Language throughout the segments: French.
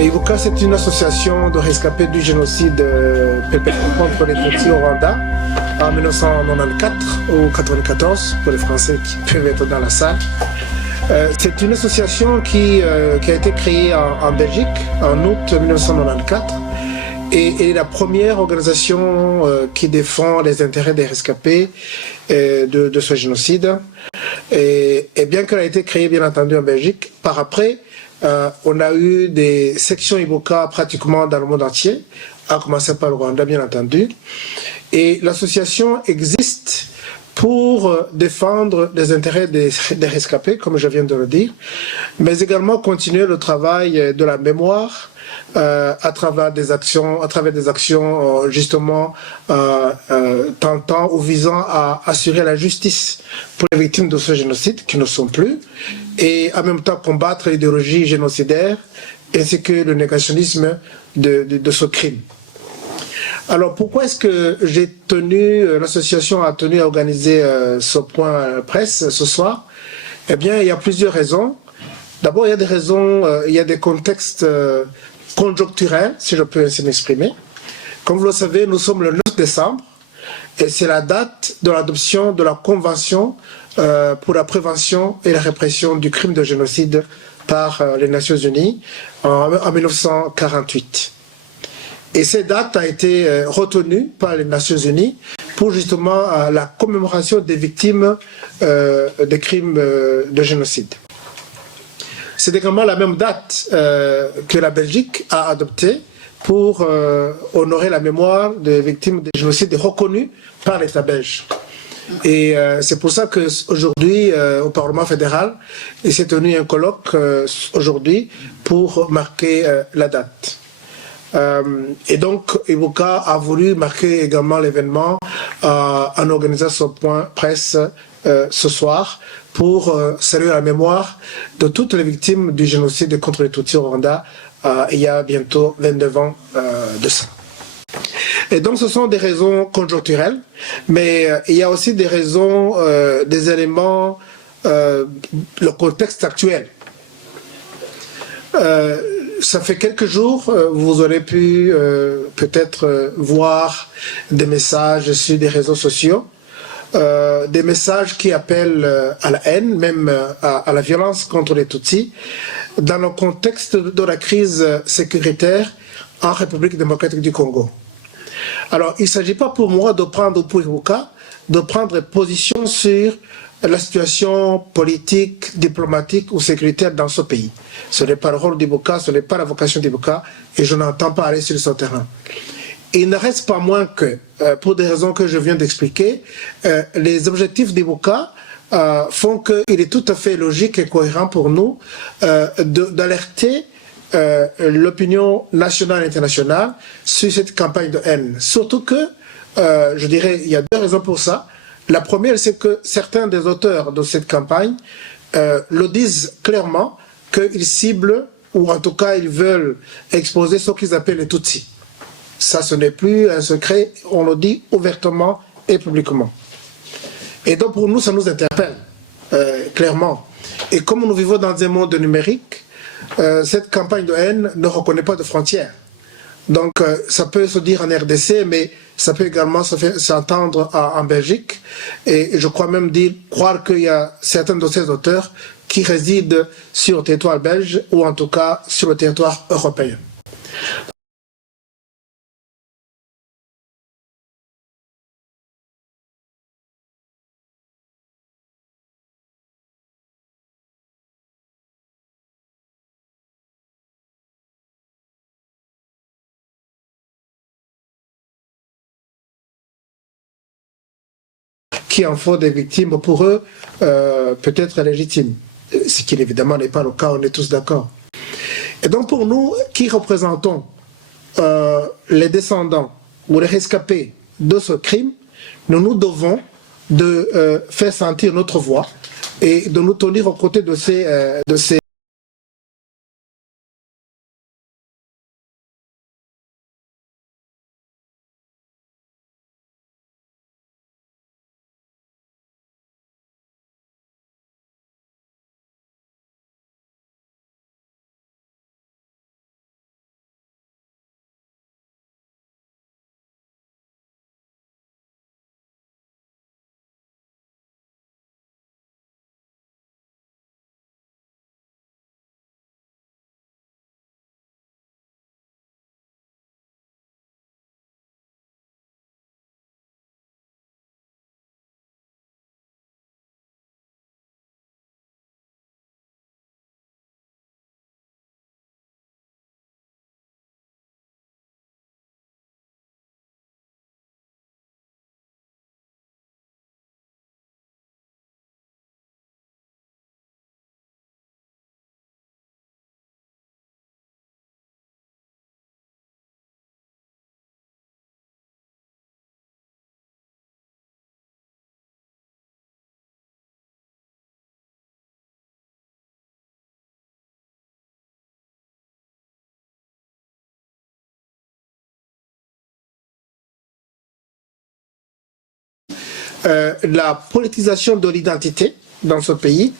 Ibuka, c'est une association de rescapés du génocide perpétré contre les Tutsis au Rwanda en 1994 ou 94 pour les Français qui peuvent être dans la salle. C'est une association qui a été créée en Belgique en août 1994 et est la première organisation qui défend les intérêts des rescapés de ce génocide. Et bien qu'elle a été créée, bien entendu, en Belgique, par après, on a eu des sections Ibuka pratiquement dans le monde entier, à commencer par le Rwanda, bien entendu. Et l'association existe pour défendre les intérêts des rescapés, comme je viens de le dire, mais également continuer le travail de la mémoire à travers des actions, justement tentant ou visant à assurer la justice pour les victimes de ce génocide qui ne sont plus, et en même temps combattre l'idéologie génocidaire ainsi que le négationnisme de ce crime. Alors pourquoi est-ce que l'association a tenu à organiser ce point presse ce soir? Eh bien, il y a plusieurs raisons. D'abord, il y a des raisons, il y a des contextes conjoncturels, si je peux ainsi m'exprimer. Comme vous le savez, nous sommes le 9 décembre et c'est la date de l'adoption de la Convention pour la prévention et la répression du crime de génocide par les Nations Unies en 1948. Et cette date a été retenue par les Nations Unies pour justement la commémoration des victimes des crimes de génocide. C'est également la même date que la Belgique a adoptée pour honorer la mémoire des victimes des génocides reconnues par l'État belge. Et c'est pour ça qu'aujourd'hui, au Parlement fédéral, il s'est tenu un colloque aujourd'hui pour marquer la date. Et donc, Ibuka a voulu marquer également l'événement en organisant ce point presse ce soir pour saluer la mémoire de toutes les victimes du génocide contre les Tutsis au Rwanda il y a bientôt 29 ans de ça. Et donc, ce sont des raisons conjoncturelles, mais il y a aussi des raisons, des éléments, le contexte actuel. Ça fait quelques jours, vous aurez pu peut-être voir des messages sur des réseaux sociaux, des messages qui appellent à la haine, même à la violence contre les Tutsis, dans le contexte de la crise sécuritaire en République démocratique du Congo. Alors, il ne s'agit pas pour moi de prendre, pour Ibuka, de prendre position sur la situation politique, diplomatique ou sécuritaire dans ce pays. Ce n'est pas le rôle d'Ibuka, ce n'est pas la vocation d'Ibuka, et je n'entends pas aller sur ce terrain. Il ne reste pas moins que, pour des raisons que je viens d'expliquer, les objectifs d'Ibuka font qu'il est tout à fait logique et cohérent pour nous d'alerter l'opinion nationale et internationale sur cette campagne de haine. Surtout que, je dirais, il y a deux raisons pour ça. La première, c'est que certains des auteurs de cette campagne le disent clairement qu'ils ciblent, ou en tout cas ils veulent exposer ce qu'ils appellent les Tutsis. Ça, ce n'est plus un secret, on le dit ouvertement et publiquement. Et donc pour nous, ça nous interpelle, clairement. Et comme nous vivons dans un monde numérique, cette campagne de haine ne reconnaît pas de frontières. Donc ça peut se dire en RDC, mais ça peut également s'entendre en Belgique. Et je crois même croire qu'il y a certains de ces auteurs qui résident sur le territoire belge ou en tout cas sur le territoire européen. Qui en font des victimes pour eux peut-être légitimes. Ce qui évidemment n'est pas le cas, on est tous d'accord. Et donc pour nous qui représentons les descendants ou les rescapés de ce crime, nous devons de faire sentir notre voix et de nous tenir aux côtés de ces la politisation de l'identité dans ce pays,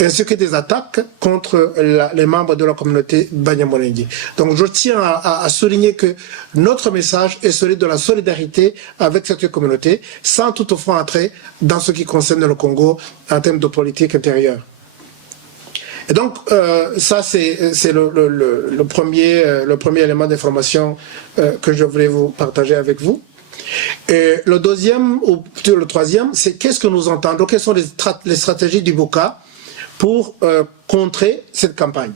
ainsi que des attaques contre les membres de la communauté Banyamulenge. Donc je tiens à souligner que notre message est celui de la solidarité avec cette communauté, sans toutefois entrer dans ce qui concerne le Congo en termes de politique intérieure. Et donc, ça, c'est le premier élément d'information que je voulais vous partager avec vous. Et le deuxième, ou plutôt le troisième, c'est qu'est-ce que nous entendons, quelles sont les stratégies du BOCA pour contrer cette campagne.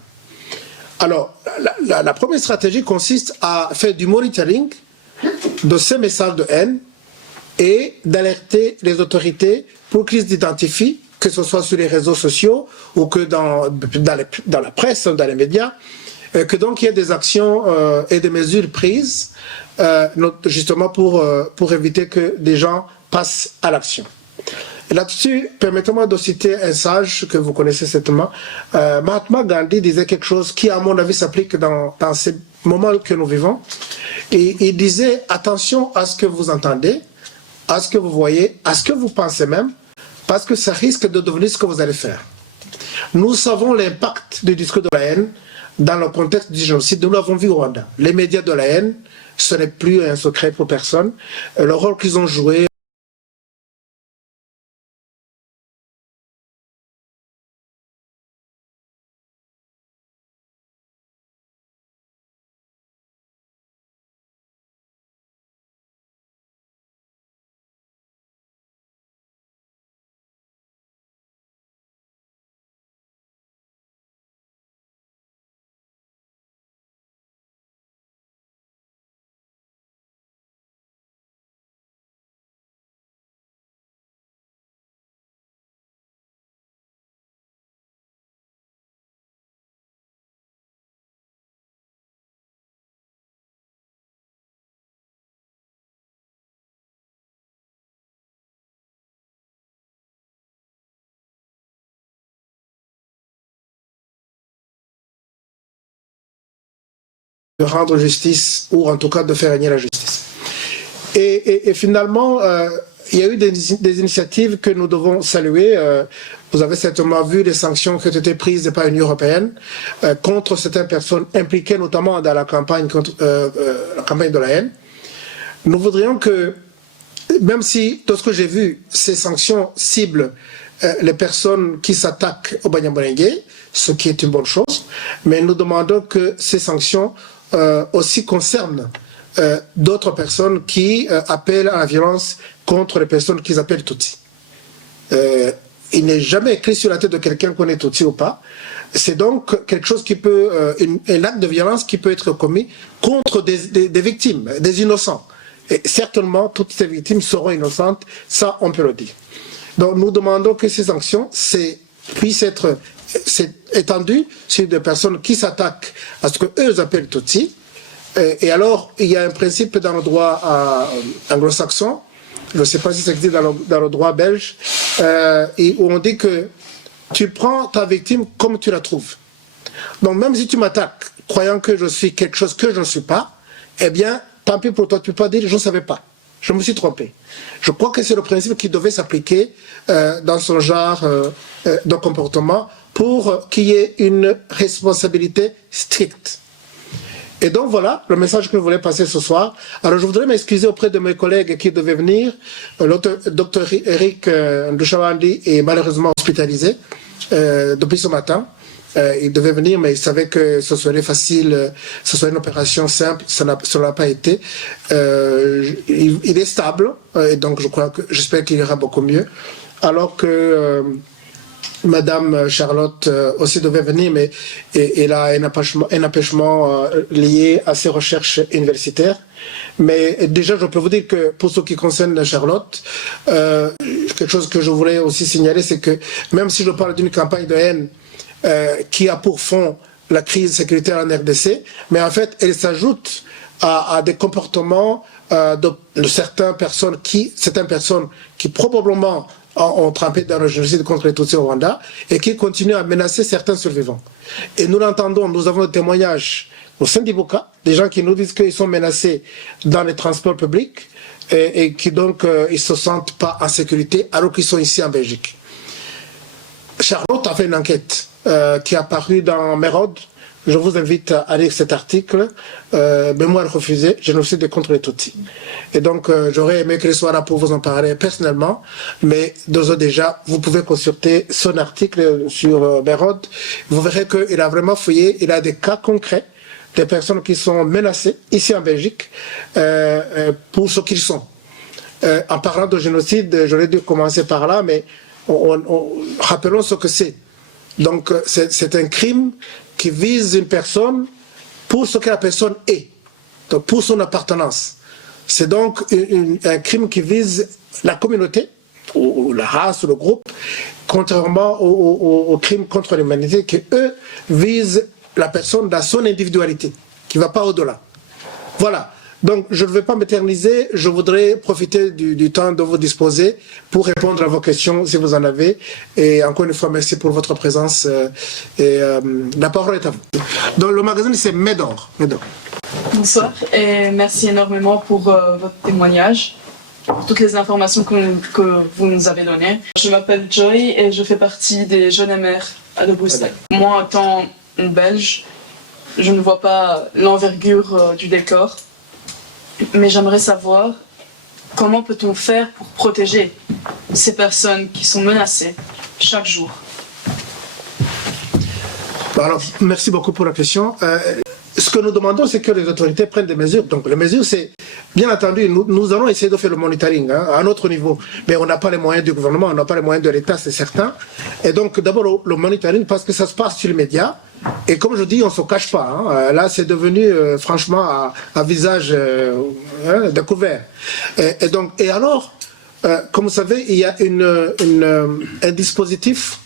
Alors, la première stratégie consiste à faire du monitoring de ces messages de haine et d'alerter les autorités pour qu'ils identifient, que ce soit sur les réseaux sociaux ou que dans la presse, dans les médias, que donc il y ait des actions et des mesures prises justement pour éviter que des gens passent à l'action. Là-dessus, permettez-moi de citer un sage que vous connaissez certainement. Mahatma Gandhi disait quelque chose qui, à mon avis, s'applique dans ces moments que nous vivons. Et il disait, attention à ce que vous entendez, à ce que vous voyez, à ce que vous pensez même, parce que ça risque de devenir ce que vous allez faire. Nous savons l'impact du discours de la haine dans le contexte du génocide. Nous l'avons vu au Rwanda. Les médias de la haine, ce n'est plus un secret pour personne. Le rôle qu'ils ont joué de rendre justice, ou en tout cas de faire régner la justice. Et finalement, il y a eu des initiatives que nous devons saluer. Vous avez certainement vu les sanctions qui ont été prises par l'Union européenne contre certaines personnes impliquées notamment dans la campagne, la campagne de la haine. Nous voudrions que, même si, de ce que j'ai vu, ces sanctions ciblent les personnes qui s'attaquent au Banyamulenge, ce qui est une bonne chose, mais nous demandons que ces sanctions aussi concernent d'autres personnes qui appellent à la violence contre les personnes qu'ils appellent Tutsi. Il n'est jamais écrit sur la tête de quelqu'un qu'on est Tutsi ou pas. C'est donc quelque chose qui peut, un acte de violence qui peut être commis contre des victimes, des innocents. Et certainement, toutes ces victimes seront innocentes, ça on peut le dire. Donc nous demandons que ces sanctions puissent être étendues sur des personnes qui s'attaquent à ce qu'eux appellent Tutsi. Et alors, il y a un principe dans le droit anglo-saxon, je ne sais pas si ça existe dans le droit belge, où on dit que tu prends ta victime comme tu la trouves. Donc même si tu m'attaques, croyant que je suis quelque chose que je ne suis pas, eh bien, tant pis pour toi, tu ne peux pas dire je ne savais pas, je me suis trompé. Je crois que c'est le principe qui devait s'appliquer dans ce genre de comportement pour qu'il y ait une responsabilité stricte. Et donc voilà le message que je voulais passer ce soir. Alors je voudrais m'excuser auprès de mes collègues qui devaient venir. Le docteur Eric Ndouchavandi est malheureusement hospitalisé depuis ce matin. Il devait venir, mais il savait que ce serait facile, ce serait une opération simple, ça n'a pas été. Il est stable, et donc j'espère qu'il ira beaucoup mieux. Alors que Madame Charlotte aussi devait venir, mais elle a un empêchement lié à ses recherches universitaires. Mais déjà, je peux vous dire que pour ce qui concerne Charlotte, quelque chose que je voulais aussi signaler, c'est que même si je parle d'une campagne de haine qui a pour fond la crise sécuritaire en RDC, mais en fait, elle s'ajoute à des comportements de certaines personnes qui probablement ont trempé dans le génocide contre les Tutsis au Rwanda et qui continuent à menacer certains survivants. Et nous l'entendons, nous avons des témoignages au sein du BOCA, des gens qui nous disent qu'ils sont menacés dans les transports publics, et qui donc ils se sentent pas en sécurité alors qu'ils sont ici en Belgique. Charlotte a fait une enquête qui est apparue dans Merode. Je vous invite à lire cet article, Mémoire refusée, génocide contre les Tutsis. Et donc, j'aurais aimé qu'elle soit là pour vous en parler personnellement, mais d'ores et déjà, vous pouvez consulter son article sur Merode. Vous verrez qu'il a vraiment fouillé, il a des cas concrets, des personnes qui sont menacées ici en Belgique pour ce qu'ils sont. En parlant de génocide, j'aurais dû commencer par là, mais rappelons ce que c'est. Donc, c'est un crime qui vise une personne pour ce que la personne est, donc pour son appartenance. C'est donc un crime qui vise la communauté, ou la race, ou le groupe, contrairement aux crimes contre l'humanité qui, eux, visent la personne dans son individualité, qui ne va pas au-delà. Voilà. Donc, je ne vais pas m'éterniser, je voudrais profiter du temps dont vous disposez pour répondre à vos questions si vous en avez. Et encore une fois, merci pour votre présence. La parole est à vous. Donc, le magazine, c'est Médor. Bonsoir et merci énormément pour votre témoignage, pour toutes les informations que vous nous avez données. Je m'appelle Joy et je fais partie des jeunes MR de Bruxelles. Moi, en tant que Belge, je ne vois pas l'envergure du décor. Mais j'aimerais savoir comment peut-on faire pour protéger ces personnes qui sont menacées chaque jour. Alors, merci beaucoup pour la question. Ce que nous demandons, c'est que les autorités prennent des mesures. Donc, les mesures, c'est, bien entendu, nous allons essayer de faire le monitoring à un autre niveau. Mais on n'a pas les moyens du gouvernement, on n'a pas les moyens de l'État, c'est certain. Et donc, d'abord, le monitoring, parce que ça se passe sur les médias. Et comme je dis, on ne se cache pas. Là, c'est devenu, franchement, un visage découvert. Et alors, comme vous savez, il y a un dispositif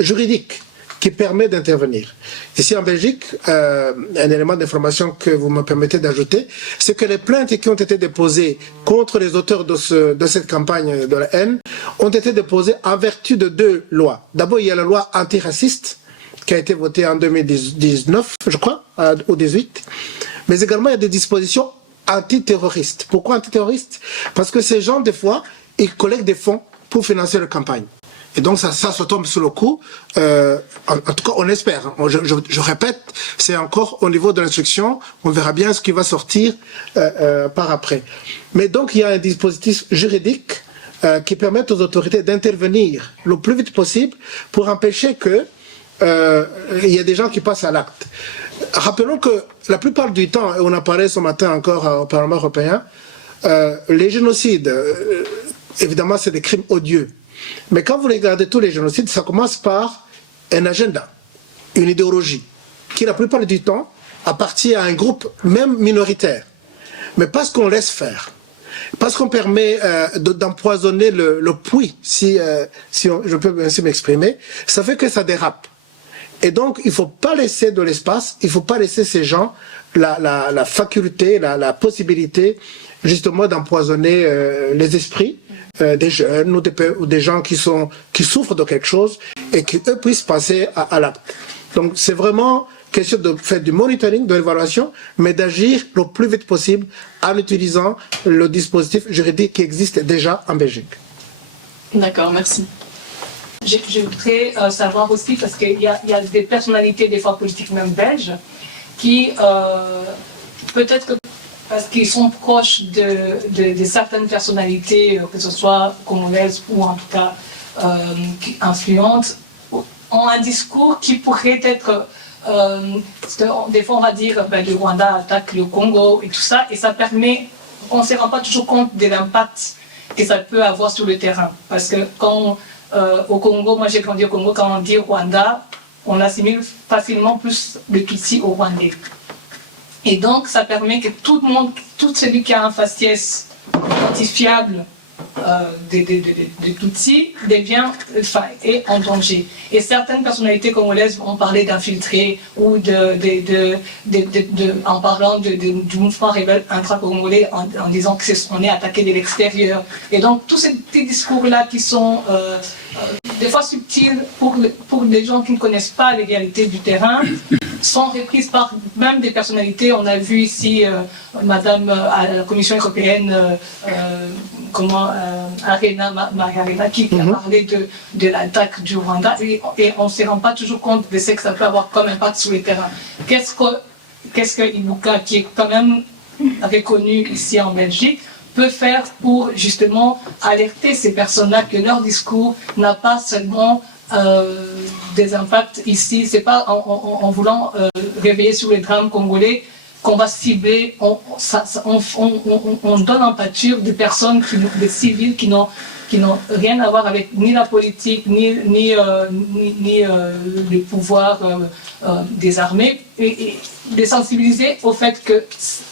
juridique qui permet d'intervenir. Ici en Belgique, un élément d'information que vous me permettez d'ajouter, c'est que les plaintes qui ont été déposées contre les auteurs de cette campagne de la haine ont été déposées en vertu de deux lois. D'abord, il y a la loi antiraciste qui a été votée en 2019, je crois, ou 2018, mais également il y a des dispositions antiterroristes. Pourquoi antiterroristes? Parce que ces gens, des fois, ils collectent des fonds pour financer leur campagne. Et donc ça se tombe sous le coup, en tout cas on espère, je répète, c'est encore au niveau de l'instruction, on verra bien ce qui va sortir par après. Mais donc il y a un dispositif juridique qui permet aux autorités d'intervenir le plus vite possible pour empêcher que il y ait des gens qui passent à l'acte. Rappelons que la plupart du temps, et on en parlait ce matin encore au Parlement européen, les génocides, évidemment c'est des crimes odieux. Mais quand vous regardez tous les génocides, ça commence par un agenda, une idéologie, qui la plupart du temps appartient à un groupe même minoritaire. Mais parce qu'on laisse faire, parce qu'on permet d'empoisonner le puits, si je peux ainsi m'exprimer, ça fait que ça dérape. Et donc, il ne faut pas laisser de l'espace, il ne faut pas laisser ces gens la faculté, la possibilité justement d'empoisonner les esprits des jeunes ou des gens qui souffrent de quelque chose et qui, eux, puissent passer à l'acte. Donc, c'est vraiment question de faire du monitoring, de l'évaluation, mais d'agir le plus vite possible en utilisant le dispositif juridique qui existe déjà en Belgique. D'accord, merci. Je voudrais savoir aussi, parce qu'il y a des personnalités, des fois politiques même belges, qui, peut-être que parce qu'ils sont proches de certaines personnalités, que ce soit congolaises ou en tout cas influentes, ont un discours qui pourrait être... parce que des fois on va dire le Rwanda attaque le Congo et tout ça, et ça permet, on ne se rend pas toujours compte de l'impact que ça peut avoir sur le terrain. Parce que quand au Congo, moi j'ai grandi au Congo, quand on dit Rwanda, on assimile facilement plus le Tutsi au Rwandais. Et donc ça permet que tout le monde, tout celui qui a un faciès identifiable des Tutsis est en danger. Et certaines personnalités congolaises ont parlé d'infiltrés ou en parlant du mouvement rebelle intra-congolais en disant qu'on est attaqué de l'extérieur. Et donc tous ces petits discours-là qui sont des fois subtils pour les gens qui ne connaissent pas les réalités du terrain, sont reprises par même des personnalités. On a vu ici Madame à la Commission européenne, Arena Margarina, qui a parlé de l'attaque du Rwanda, et on ne se rend pas toujours compte de ce que ça peut avoir comme impact sur le terrain. Qu'est-ce que Ibuka, qui est quand même reconnu ici en Belgique, peut faire pour justement alerter ces personnes-là que leur discours n'a pas seulement des impacts ici, c'est pas en voulant réveiller sur les drames congolais qu'on va cibler, on donne en pâture des personnes, des civils qui n'ont rien à voir avec ni la politique, ni le pouvoir des armées, et les sensibiliser au fait que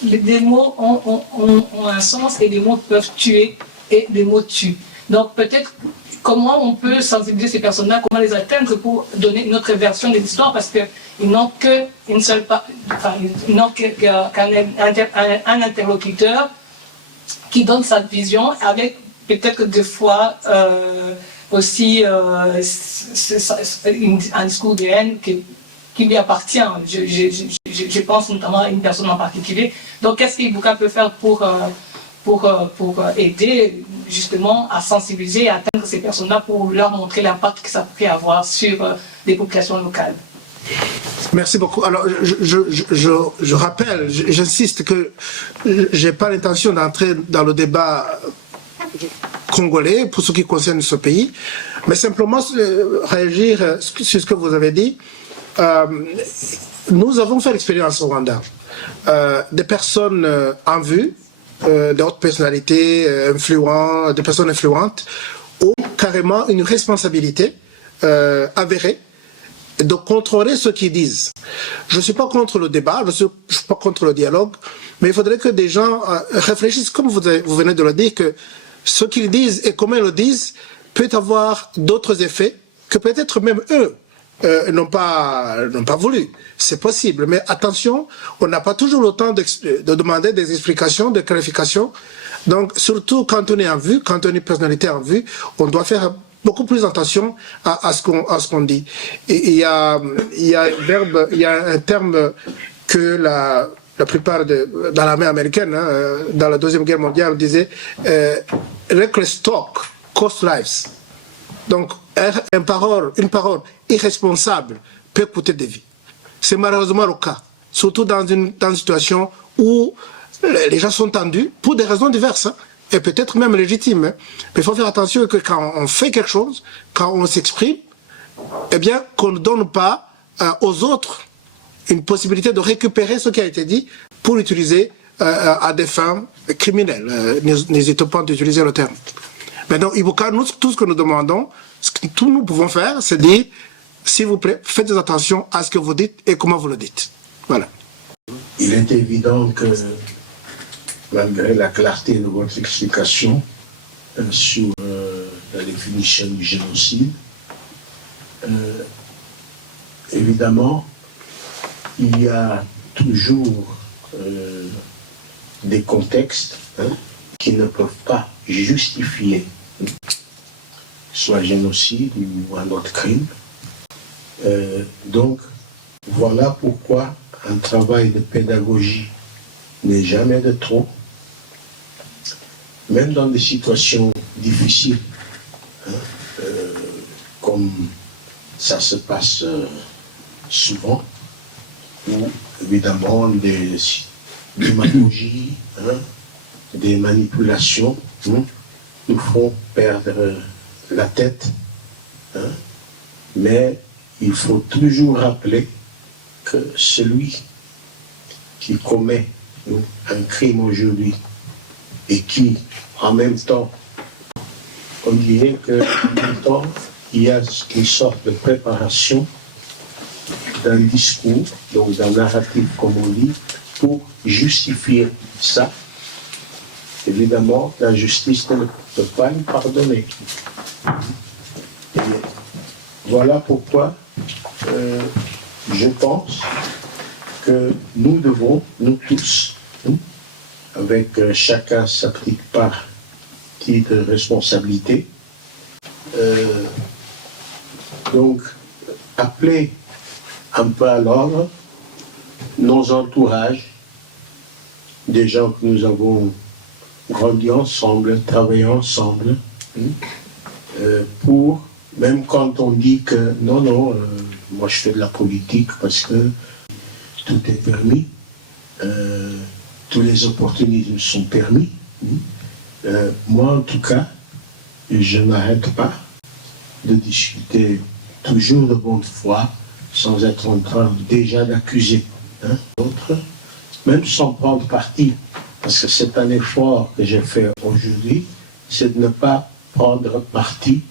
les mots ont un sens et les mots peuvent tuer et les mots tuent. Donc peut-être comment on peut sensibiliser ces personnes-là, comment les atteindre pour donner une autre version de l'histoire, parce qu'ils n'ont qu'une seule, ils n'ont qu'un interlocuteur qui donne sa vision avec peut-être des fois aussi un discours de haine qui lui appartient. Je pense notamment à une personne en particulier. Donc qu'est-ce qu'Ibuka peut faire pour aider justement à sensibiliser et à atteindre ces personnes-là pour leur montrer l'impact que ça peut avoir sur les populations locales? Merci beaucoup. Alors, je rappelle, j'insiste que je n'ai pas l'intention d'entrer dans le débat congolais pour ce qui concerne ce pays, mais simplement réagir sur ce que vous avez dit. Nous avons fait l'expérience au Rwanda. Des personnes en vue, d'autres personnalités influentes, des personnes influentes, ont carrément une responsabilité avérée de contrôler ce qu'ils disent. Je ne suis pas contre le débat, je ne suis pas contre le dialogue, mais il faudrait que des gens réfléchissent, comme vous venez de le dire, que ce qu'ils disent et comment ils le disent peut avoir d'autres effets que peut-être même eux n'ont pas voulu. C'est possible, mais attention, on n'a pas toujours le temps de demander des explications, des clarifications. Donc, surtout quand on est en vue, quand on est une personnalité en vue, on doit faire beaucoup plus attention à ce qu'on dit. Et il y a un terme que la plupart dans l'armée américaine, dans la Deuxième Guerre mondiale, on disait reckless talk cost lives. Donc, une parole irresponsable peut coûter des vies. C'est malheureusement le cas, surtout dans une situation où les gens sont tendus pour des raisons diverses, et peut-être même légitimes. Mais il faut faire attention que quand on fait quelque chose, quand on s'exprime, eh bien, qu'on ne donne pas aux autres une possibilité de récupérer ce qui a été dit pour l'utiliser à des fins criminelles. N'hésitez pas à utiliser le terme. Maintenant, Ibuka, nous, tout ce que nous demandons, ce que tout nous pouvons faire, c'est dire, s'il vous plaît, faites attention à ce que vous dites et comment vous le dites. Voilà. Il est évident que, malgré la clarté de votre explication sur la définition du génocide, évidemment, il y a toujours des contextes qui ne peuvent pas justifier soit génocide ou un autre crime. Donc, voilà pourquoi un travail de pédagogie n'est jamais de trop, même dans des situations difficiles, comme ça se passe souvent, où évidemment des démagogies, des manipulations nous font perdre la tête, mais il faut toujours rappeler que celui qui commet un crime aujourd'hui et qui, en même temps, on dirait qu'en même temps, il y a une sorte de préparation d'un discours, donc d'un narratif, comme on dit, pour justifier ça. Évidemment, la justice ne peut pas nous pardonner. Et voilà pourquoi je pense que nous devons, nous tous, avec chacun sa petite partie de responsabilité, donc appeler un peu à l'ordre nos entourages, des gens que nous avons grandi ensemble, travaillé ensemble, pour, même quand on dit que non, moi je fais de la politique parce que tout est permis, tous les opportunismes sont permis. Moi en tout cas, je n'arrête pas de discuter toujours de bonne foi, sans être en train déjà d'accuser d'autres, même sans prendre parti, parce que c'est un effort que j'ai fait aujourd'hui, c'est de ne pas prendre parti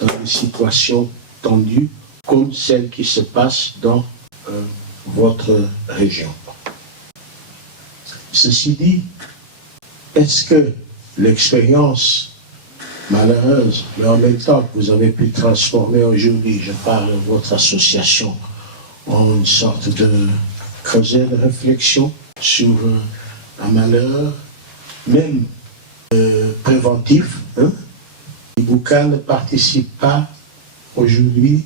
dans des situations tendues comme celle qui se passe dans votre région. Ceci dit, est-ce que l'expérience malheureuse, mais en même temps que vous avez pu transformer aujourd'hui, je parle de votre association, en une sorte de creuset de réflexion sur un malheur, même préventif. Ibuka ne participe pas aujourd'hui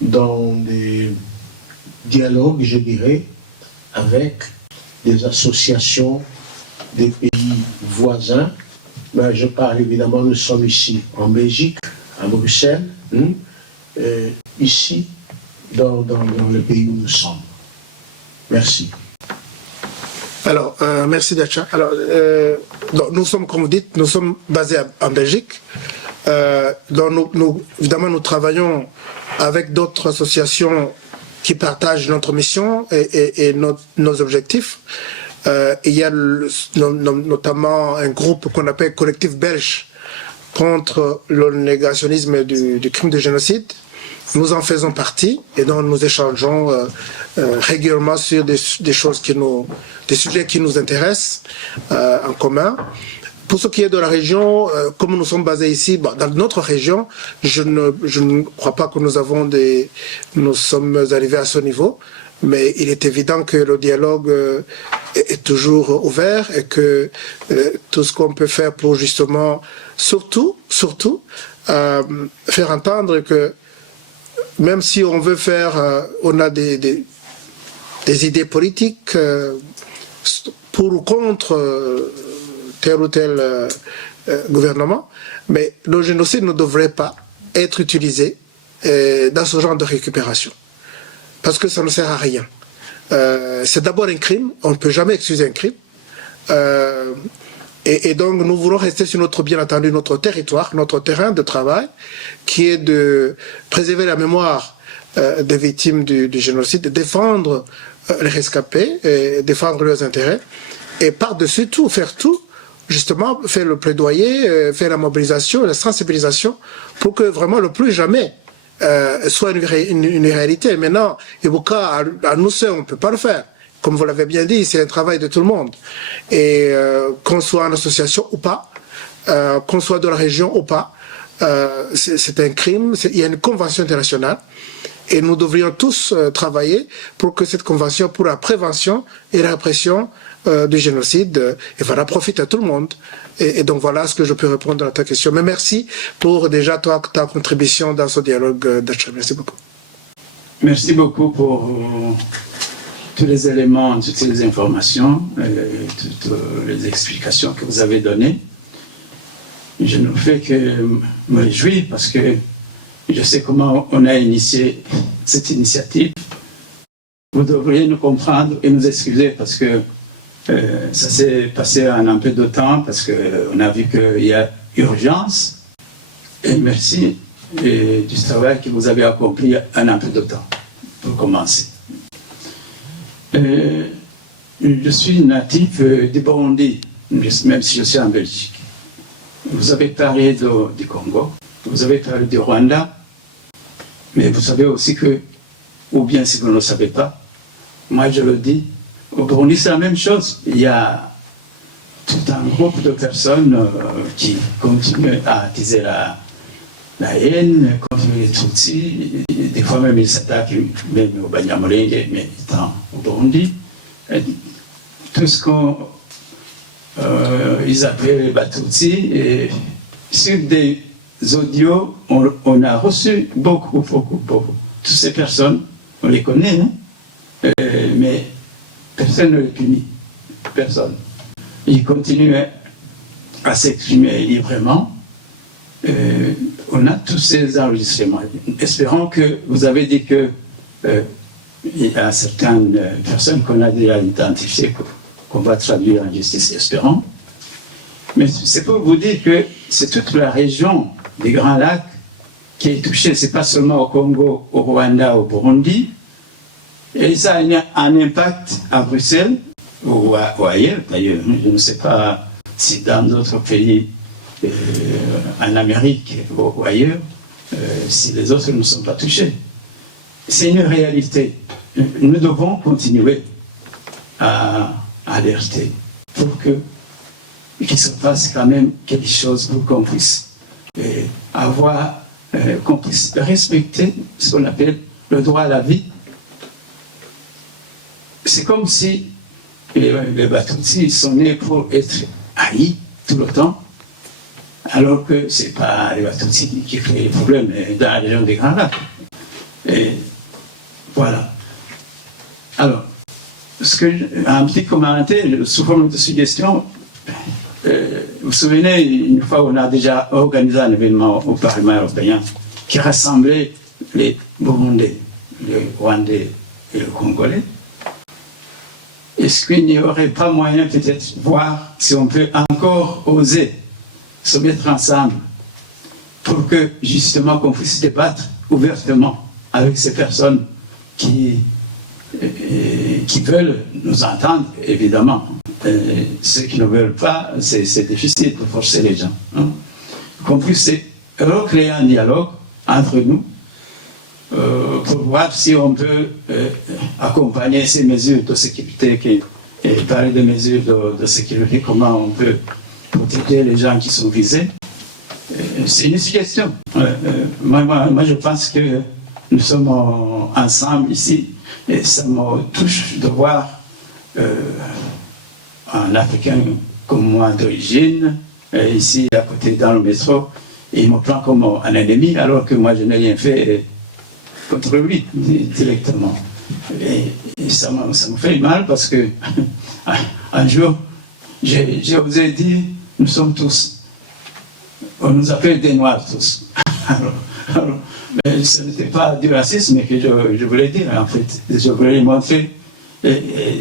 dans des dialogues, je dirais, avec des associations des pays voisins. Mais je parle évidemment, nous sommes ici en Belgique, à Bruxelles, ici, dans le pays où nous sommes. Merci. Alors, merci Dacha. Alors, nous sommes, comme vous dites, nous sommes basés en Belgique. Donc évidemment, nous travaillons avec d'autres associations qui partagent notre mission et nos objectifs. Il y a notamment un groupe qu'on appelle Collectif Belge contre le négationnisme du crime de génocide. Nous en faisons partie et donc nous échangeons régulièrement sur des choses des sujets qui nous intéressent en commun. Pour ce qui est de la région, comme nous sommes basés ici, dans notre région, je ne crois pas que nous sommes arrivés à ce niveau. Mais il est évident que le dialogue est toujours ouvert et que tout ce qu'on peut faire pour justement, surtout, faire entendre que même si on veut on a des idées politiques pour ou contre tel ou tel gouvernement, mais le génocide ne devrait pas être utilisé dans ce genre de récupération. Parce que ça ne sert à rien. C'est d'abord un crime, on ne peut jamais excuser un crime. Et donc nous voulons rester sur bien entendu, notre territoire, notre terrain de travail, qui est de préserver la mémoire des victimes du génocide, de défendre les rescapés, et défendre leurs intérêts, et par-dessus tout, justement, faire le plaidoyer, faire la mobilisation, la sensibilisation, pour que vraiment le plus jamais soit une réalité. Maintenant, Ibuka, à nous seuls, on ne peut pas le faire. Comme vous l'avez bien dit, c'est un travail de tout le monde. Et qu'on soit en association ou pas, qu'on soit de la région ou pas, c'est un crime. Il y a une convention internationale. Et nous devrions tous travailler pour que cette convention pour la prévention et la répression du génocide profite à tout le monde. Et donc voilà ce que je peux répondre à ta question. Mais merci pour déjà ta contribution dans ce dialogue, Dacha. Merci beaucoup. Merci beaucoup pour tous les éléments, toutes les informations, toutes les explications que vous avez données. Je ne fais que me réjouir parce que je sais comment on a initié cette initiative. Vous devriez nous comprendre et nous excuser parce que ça s'est passé en un peu de temps, parce qu'on a vu qu'il y a urgence. Et merci du travail que vous avez accompli en un peu de temps, pour commencer. Je suis natif du Burundi, même si je suis en Belgique. Vous avez parlé du Congo, vous avez parlé du Rwanda, mais vous savez aussi que, ou bien si vous ne le savez pas, moi je le dis, au Burundi c'est la même chose. Il y a tout un un groupe de personnes qui continuent à attiser la haine contre les Tutsis. Des fois même ils s'attaquent même au Banyamulenge, mais étant au Burundi. Et tout ce qu'ils appellent les Batutsi. Et sur des audios, on a reçu beaucoup. Toutes ces personnes, on les connaît, hein? Mais personne ne les punit. Personne. Ils continuent à s'exprimer librement. On a tous ces enregistrements. Espérons que vous avez dit que il y a certaines personnes qu'on a déjà identifiées qu'on va traduire en justice, espérons. Mais c'est pour vous dire que c'est toute la région des Grands Lacs qui est touchée. C'est pas seulement au Congo, au Rwanda, au Burundi. Et ça a un impact à Bruxelles ou ailleurs d'ailleurs. Je ne sais pas si dans d'autres pays, en Amérique ou ailleurs, si les autres ne sont pas touchés. C'est une réalité. Nous devons continuer à alerter pour qu'il se passe quand même quelque chose pour qu'on puisse qu'on puisse respecter ce qu'on appelle le droit à la vie. C'est comme si les Batutsis sont nés pour être haïs tout le temps, alors que ce n'est pas les Batutsis qui créent les problèmes dans la région des Grands Lacs. Et voilà. Alors, un petit commentaire sous forme de suggestion. Vous vous souvenez, une fois, on a déjà organisé un événement au Parlement européen qui rassemblait les Burundais, les Rwandais et les Congolais. Est-ce qu'il n'y aurait pas moyen peut-être de voir si on peut encore oser se mettre ensemble pour que justement qu'on puisse débattre ouvertement avec ces personnes qui veulent nous entendre, évidemment. Ceux qui ne veulent pas, c'est difficile de forcer les gens. Hein. Qu'on puisse recréer un dialogue entre nous pour voir si on peut accompagner ces mesures de sécurité, et parler de mesures de sécurité, comment on peut protéger les gens qui sont visés. C'est une suggestion. Moi, je pense que nous sommes ensemble ici, et ça me touche de voir un Africain comme moi d'origine, ici à côté dans le métro, et il me prend comme un ennemi, alors que moi je n'ai rien fait contre lui directement. Et ça me fait mal parce que un jour, j'ai osé dire, nous sommes tous, on nous appelle des Noirs tous. Alors, mais ce n'était pas du racisme que je voulais dire, en fait. Je voulais montrer,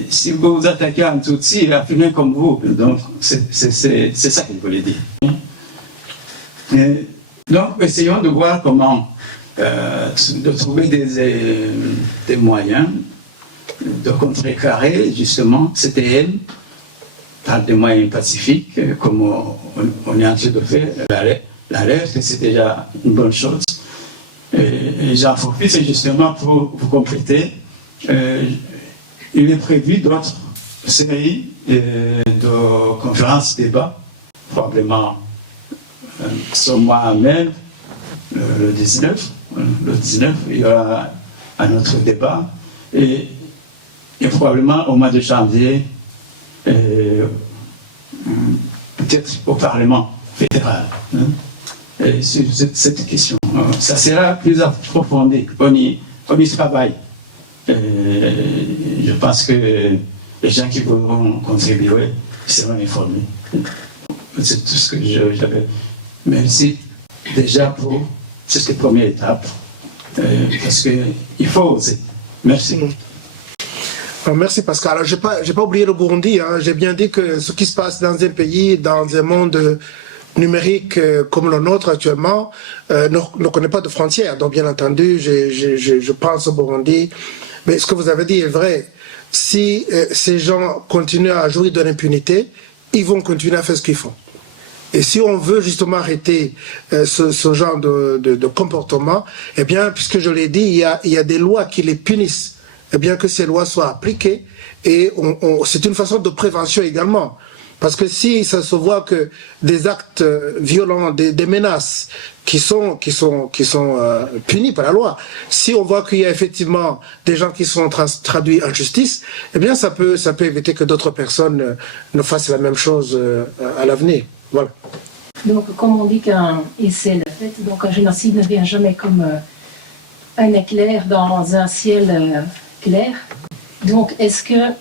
si vous vous attaquez à un Tutsi, il va finir comme vous. Donc, c'est ça que je voulais dire. Donc, essayons de voir comment, de trouver des moyens de contrecarrer, justement, cette haine par des moyens pacifiques, comme on est en train de faire. L'alerte, c'est déjà une bonne chose. Et j'en profite justement pour vous compléter. Il est prévu d'autres séries de conférences, débats, probablement ce mois même, le 19. Le 19, il y aura un autre débat. Et probablement au mois de janvier, peut-être au Parlement fédéral. Sur cette question. Ça sera plus approfondi. On y travaille. Je pense que les gens qui voudront contribuer seront informés. C'est tout ce que j'avais. Merci déjà pour cette première étape. Parce qu'il faut oser. Merci. Merci Pascal. Alors, je n'ai pas oublié le Burundi. Hein. J'ai bien dit que ce qui se passe dans un pays, dans un monde numérique comme le nôtre actuellement, ne connaît pas de frontières. Donc bien entendu, je pense au Burundi. Mais ce que vous avez dit est vrai. Si ces gens continuent à jouir de l'impunité, ils vont continuer à faire ce qu'ils font. Et si on veut justement arrêter ce genre de comportement, eh bien, puisque je l'ai dit, il y a des lois qui les punissent. Eh bien, que ces lois soient appliquées. Et c'est une façon de prévention également. Parce que si ça se voit que des actes violents, des menaces qui sont punis par la loi, si on voit qu'il y a effectivement des gens qui sont traduits en justice, eh bien ça peut éviter que d'autres personnes ne fassent la même chose à l'avenir. Voilà. Donc, comme on dit et c'est le fait, donc un génocide ne vient jamais comme un éclair dans un ciel clair. Donc, est-ce que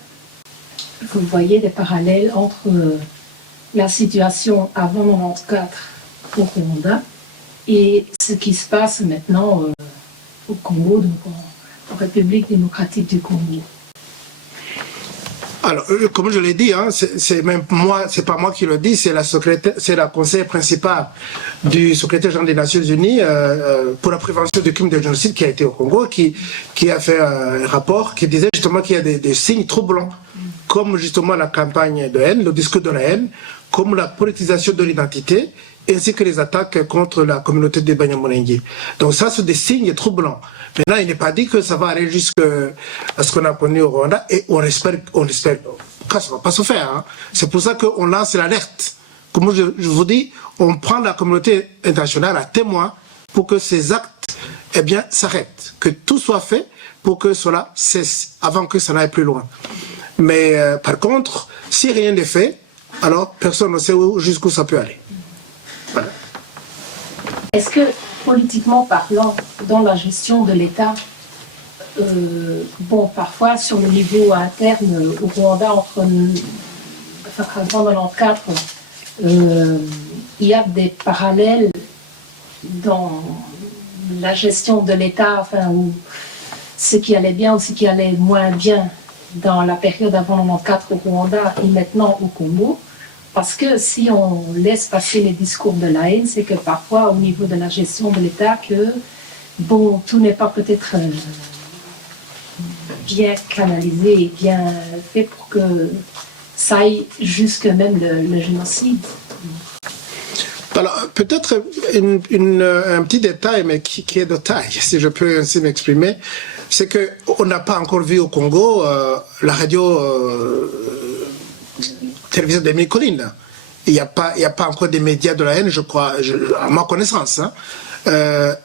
vous voyez des parallèles entre la situation avant 94 au Rwanda et ce qui se passe maintenant au Congo, donc en République démocratique du Congo? Alors, comme je l'ai dit, hein, c'est même moi, c'est pas moi qui le dis, c'est la conseillère principale du secrétaire général des Nations Unies pour la prévention du crime de génocide qui a été au Congo, qui a fait un rapport qui disait justement qu'il y a des signes troublants, comme justement la campagne de haine, le discours de la haine, comme la politisation de l'identité, ainsi que les attaques contre la communauté des Banyamulenge. Donc ça, c'est des signes troublants. Maintenant, il n'est pas dit que ça va aller jusqu'à ce qu'on a connu au Rwanda, et on espère que ça ne va pas se faire. Hein. C'est pour ça qu'on lance l'alerte. Comme je vous dis, on prend la communauté internationale à témoin pour que ces actes s'arrêtent, que tout soit fait pour que cela cesse, avant que ça n'aille plus loin. Mais par contre, si rien n'est fait, alors personne ne sait jusqu'où ça peut aller. Voilà. Est-ce que, politiquement parlant, dans la gestion de l'État, parfois sur le niveau interne au Rwanda, avant 1994, il y a des parallèles dans la gestion de l'État, ou ce qui allait bien ou ce qui allait moins bien dans la période avant 1994 au Rwanda et maintenant au Congo? Parce que si on laisse passer les discours de la haine, c'est que parfois, au niveau de la gestion de l'État, tout n'est pas peut-être bien canalisé et bien fait pour que ça aille jusque même le génocide. Alors, peut-être un petit détail, mais qui est de taille, si je peux ainsi m'exprimer, c'est qu'on n'a pas encore vu au Congo la radio... télévision des collines. Il n'y a pas encore des médias de la haine, je crois, à ma connaissance. Hein.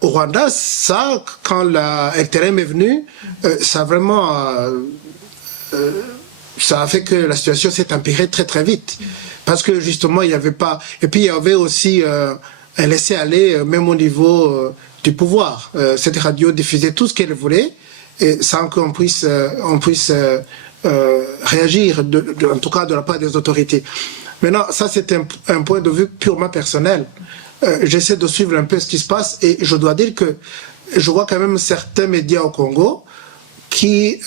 Au Rwanda, ça, quand la LTRM est venue, ça a vraiment... ça a fait que la situation s'est empirée très très vite. Parce que justement, il n'y avait pas... Et puis il y avait aussi un laisser-aller, même au niveau du pouvoir. Cette radio diffusait tout ce qu'elle voulait, et sans qu'on puisse... réagir, en tout cas de la part des autorités. Maintenant, ça c'est un point de vue purement personnel. J'essaie de suivre un peu ce qui se passe et je dois dire que je vois quand même certains médias au Congo qui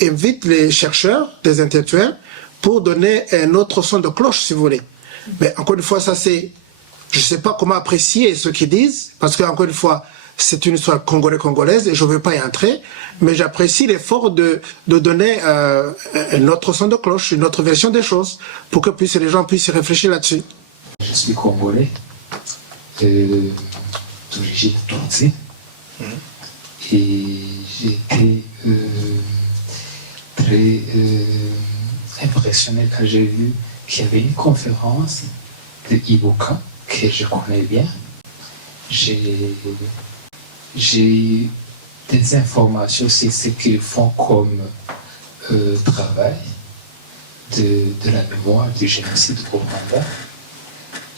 invitent les chercheurs, des intellectuels, pour donner un autre son de cloche, si vous voulez. Mais encore une fois, ça c'est... Je ne sais pas comment apprécier ce qu'ils disent, parce qu'encore une fois, c'est une histoire congolaise et je ne veux pas y entrer, mais j'apprécie l'effort de donner un autre son de cloche, une autre version des choses, pour que les gens puissent réfléchir là-dessus. Je suis congolais, d'origine tutsi, et j'ai été très impressionné quand j'ai vu qu'il y avait une conférence de Ibuka, que je connais bien. J'ai eu des informations sur ce qu'ils font comme travail de la mémoire du génocide au Rwanda.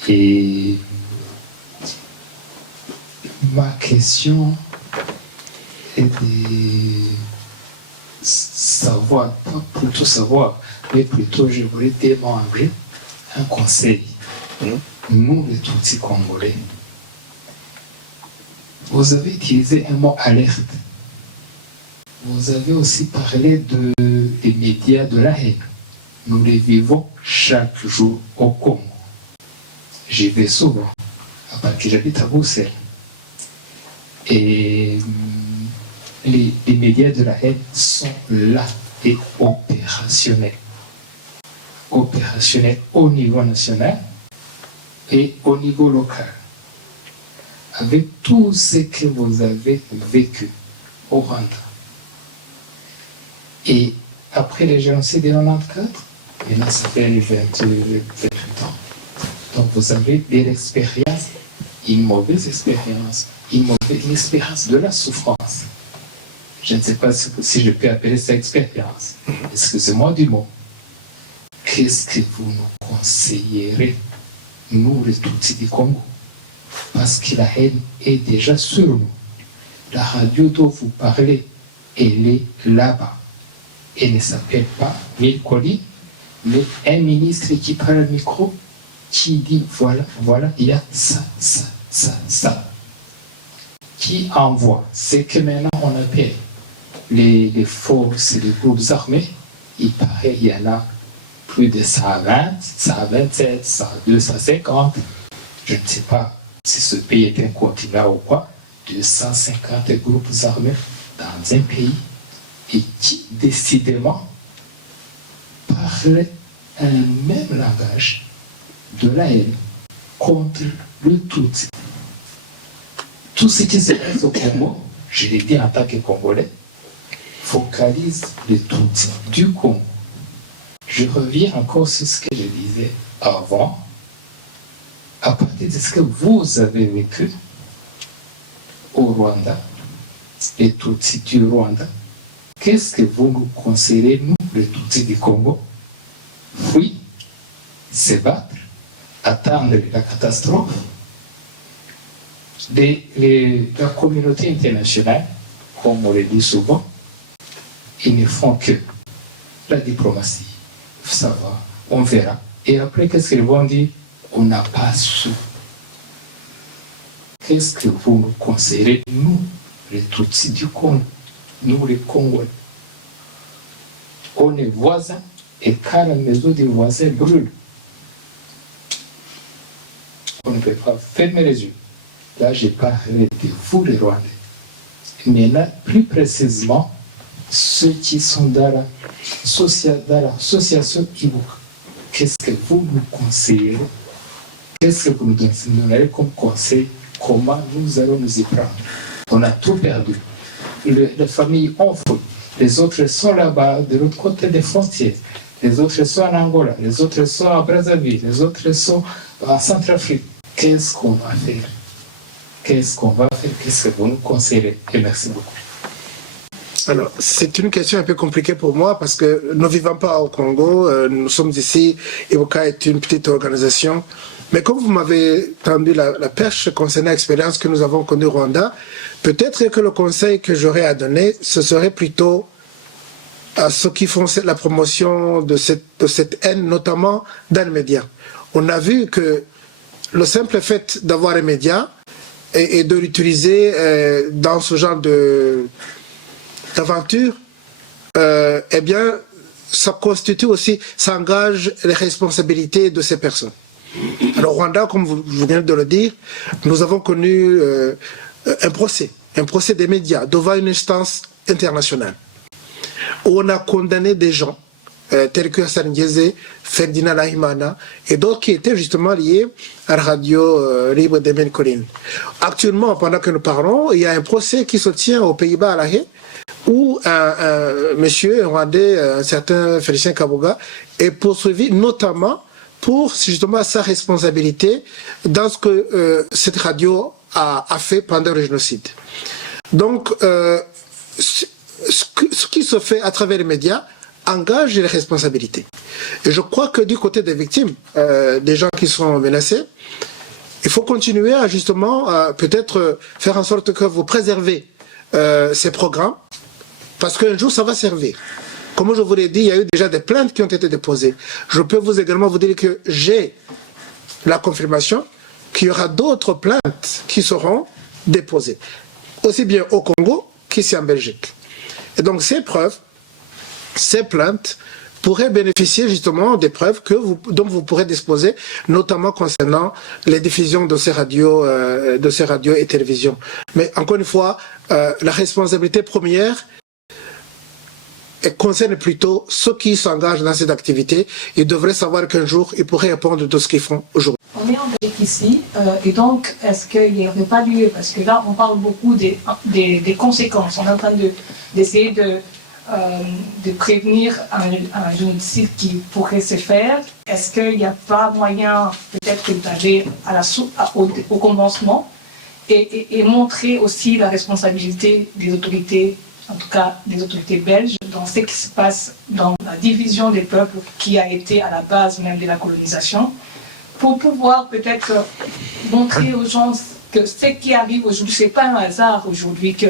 Et ma question est de savoir, pas plutôt savoir, mais plutôt je voulais demander un conseil. Nous, les Tutsis congolais, vous avez utilisé un mot alerte. Vous avez aussi parlé des médias de la haine. Nous les vivons chaque jour au Congo. J'y vais souvent, parce que j'habite à Bruxelles. Et les médias de la haine sont là et opérationnels. Opérationnels au niveau national et au niveau local. Avec tout ce que vous avez vécu au Rwanda. Et après les génocides de 1994, Maintenant, ça fait 28 ans. Donc, vous avez des expériences, une mauvaise expérience, une expérience de la souffrance. Je ne sais pas si je peux appeler ça expérience. Excusez-moi du mot. Qu'est-ce que vous nous conseillerez, nous, les Tutsis du Congo? Parce que la haine est déjà sur nous. La radio dont vous parlez, elle est là-bas. Elle ne s'appelle pas Mille Collines, mais un ministre qui parle au micro, qui dit voilà, voilà, il y a ça, ça, ça, ça. Qui envoie ce que maintenant on appelle les forces, les groupes armés. Il paraît qu'il y en a plus de 120, 127, 102, 150. Je ne sais pas si ce pays est un continent ou quoi. 250 groupes armés dans un pays et qui décidément parlent un même langage de la haine contre le Tutsi. Tout ce qui se passe au Congo, je l'ai dit en tant que Congolais, focalise le Tutsi du Congo. Je reviens encore sur ce que je disais avant. À partir de ce que vous avez vécu au Rwanda, les Tutsis du Rwanda, qu'est-ce que vous nous conseillez, nous, les Tutsis du Congo? Oui, se battre, attendre la catastrophe. La communauté internationale, comme on le dit souvent, ils ne font que la diplomatie. Ça va, on verra. Et après, qu'est-ce qu'ils vont dire? On n'a pas su. Qu'est-ce que vous nous conseillez, nous, les Tutsis du Congo, nous les Congolais? On est voisins et quand la maison des voisins brûle, on ne peut pas fermer les yeux. Là, j'ai parlé de vous, les Rwandais. Mais là, plus précisément, ceux qui sont dans l'association Ibuka. Qu'est-ce que vous nous conseillez? Qu'est-ce que vous nous donnez comme conseil? Comment nous allons nous y prendre? On a tout perdu. Les familles ont fui. Les autres sont là-bas, de l'autre côté des frontières. Les autres sont en Angola. Les autres sont à Brazzaville. Les autres sont en Centrafrique. Qu'est-ce qu'on va faire? Qu'est-ce qu'on va faire? Qu'est-ce que vous nous conseillez? Et merci beaucoup. Alors, c'est une question un peu compliquée pour moi parce que nous ne vivons pas au Congo, nous sommes ici, Ibuka est une petite organisation. Mais comme vous m'avez tendu la perche concernant l'expérience que nous avons connue au Rwanda, peut-être que le conseil que j'aurais à donner, ce serait plutôt à ceux qui font la promotion de cette haine, notamment dans les médias. On a vu que le simple fait d'avoir les médias et de l'utiliser dans ce genre d'aventure, eh bien, ça constitue aussi, ça engage les responsabilités de ces personnes. Alors, au Rwanda, comme vous venez de le dire, nous avons connu un procès des médias devant une instance internationale, où on a condamné des gens, tels que Hassan Diézé, Ferdinand Nahimana, et d'autres qui étaient justement liés à la radio libre de Mille Collines. Actuellement, pendant que nous parlons, il y a un procès qui se tient aux Pays-Bas à La Haye, où un monsieur rwandais, un certain Félicien Kabuga, est poursuivi notamment pour justement sa responsabilité dans ce que cette radio a fait pendant le génocide. Donc, ce qui se fait à travers les médias engage les responsabilités. Et je crois que du côté des victimes, des gens qui sont menacés, il faut continuer à justement peut-être faire en sorte que vous préservez ces programmes, parce qu'un jour ça va servir. Comme je vous l'ai dit, il y a eu déjà des plaintes qui ont été déposées. Je peux également vous dire que j'ai la confirmation qu'il y aura d'autres plaintes qui seront déposées, aussi bien au Congo qu'ici en Belgique. Et donc ces preuves, ces plaintes pourraient bénéficier justement des preuves dont vous pourrez disposer, notamment concernant les diffusions de ces radios et télévisions. Mais encore une fois, la responsabilité première concerne plutôt ceux qui s'engagent dans cette activité. Ils devraient savoir qu'un jour, ils pourraient répondre de ce qu'ils font aujourd'hui. On est en Belgique ici, et donc est-ce qu'il n'y aurait pas lieu, parce que là on parle beaucoup des conséquences, on est en train d'essayer de prévenir un génocide qui pourrait se faire? Est-ce qu'il n'y a pas moyen peut-être d'aller au commencement et montrer aussi la responsabilité des autorités, en tout cas des autorités belges, dans ce qui se passe dans la division des peuples qui a été à la base même de la colonisation, pour pouvoir peut-être montrer aux gens que ce qui arrive aujourd'hui, ce n'est pas un hasard aujourd'hui que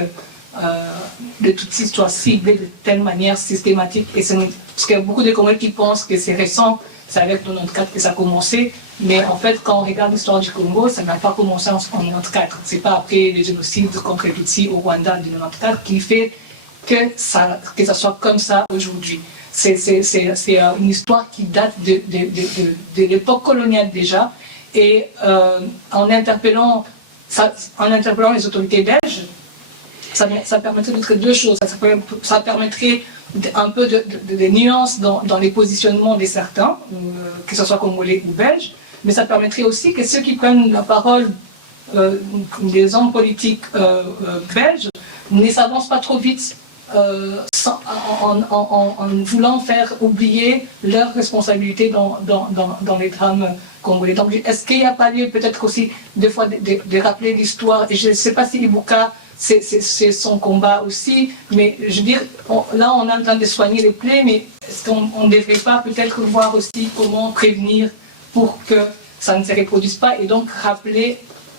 le Tutsi soit ciblé de telle manière systématique. Et parce qu'il y a beaucoup de Congolais qui pensent que c'est récent, c'est avec 94 que ça a commencé, mais en fait, quand on regarde l'histoire du Congo, ça n'a pas commencé en 94. Ce n'est pas après le génocide contre les Tutsis au Rwanda de 94 qui fait que ça soit comme ça aujourd'hui. C'est une histoire qui date de l'époque coloniale déjà, et en interpellant les autorités belges, ça permettrait de deux choses. Ça permettrait un peu de nuances dans les positionnements de certains, que ce soit congolais ou belges, mais ça permettrait aussi que ceux qui prennent la parole, les hommes politiques belges, ne s'avancent pas trop vite en voulant faire oublier leurs responsabilités dans les drames congolais. Donc, est-ce qu'il n'y a pas lieu peut-être aussi des fois de rappeler l'histoire? Et je ne sais pas si Ibuka, c'est son combat aussi, mais je veux dire, là on est en train de soigner les plaies, mais est-ce qu'on ne devrait pas peut-être voir aussi comment prévenir pour que ça ne se reproduise pas, et donc rappeler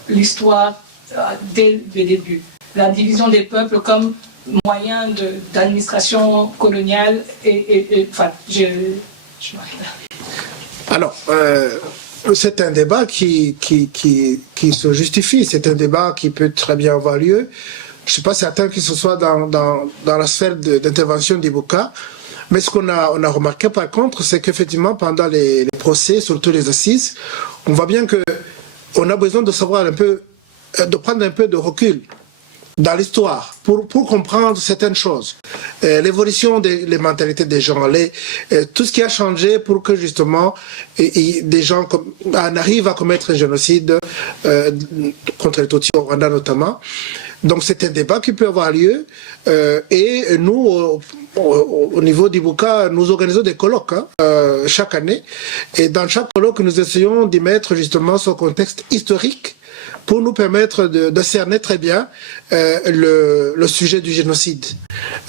l'histoire dès le début. La division des peuples comme moyen d'administration coloniale, enfin, je m'arrête là. Alors, c'est un débat qui se justifie, c'est un débat qui peut très bien avoir lieu. Je ne suis pas certain que ce soit dans la sphère d'intervention d'Ibuka, mais ce qu'on a remarqué par contre, c'est qu'effectivement pendant les procès, surtout les assises, on voit bien qu'on a besoin de savoir un peu, de prendre un peu de recul dans l'histoire pour comprendre certaines choses. L'évolution des mentalités des gens, tout ce qui a changé pour que justement des gens en arrivent à commettre un génocide contre les Tutsis au Rwanda notamment. Donc c'est un débat qui peut avoir lieu et nous, au niveau d'Ibuka, nous organisons des colloques chaque année, et dans chaque colloque nous essayons d'y mettre justement ce contexte historique pour nous permettre de cerner très bien le sujet du génocide.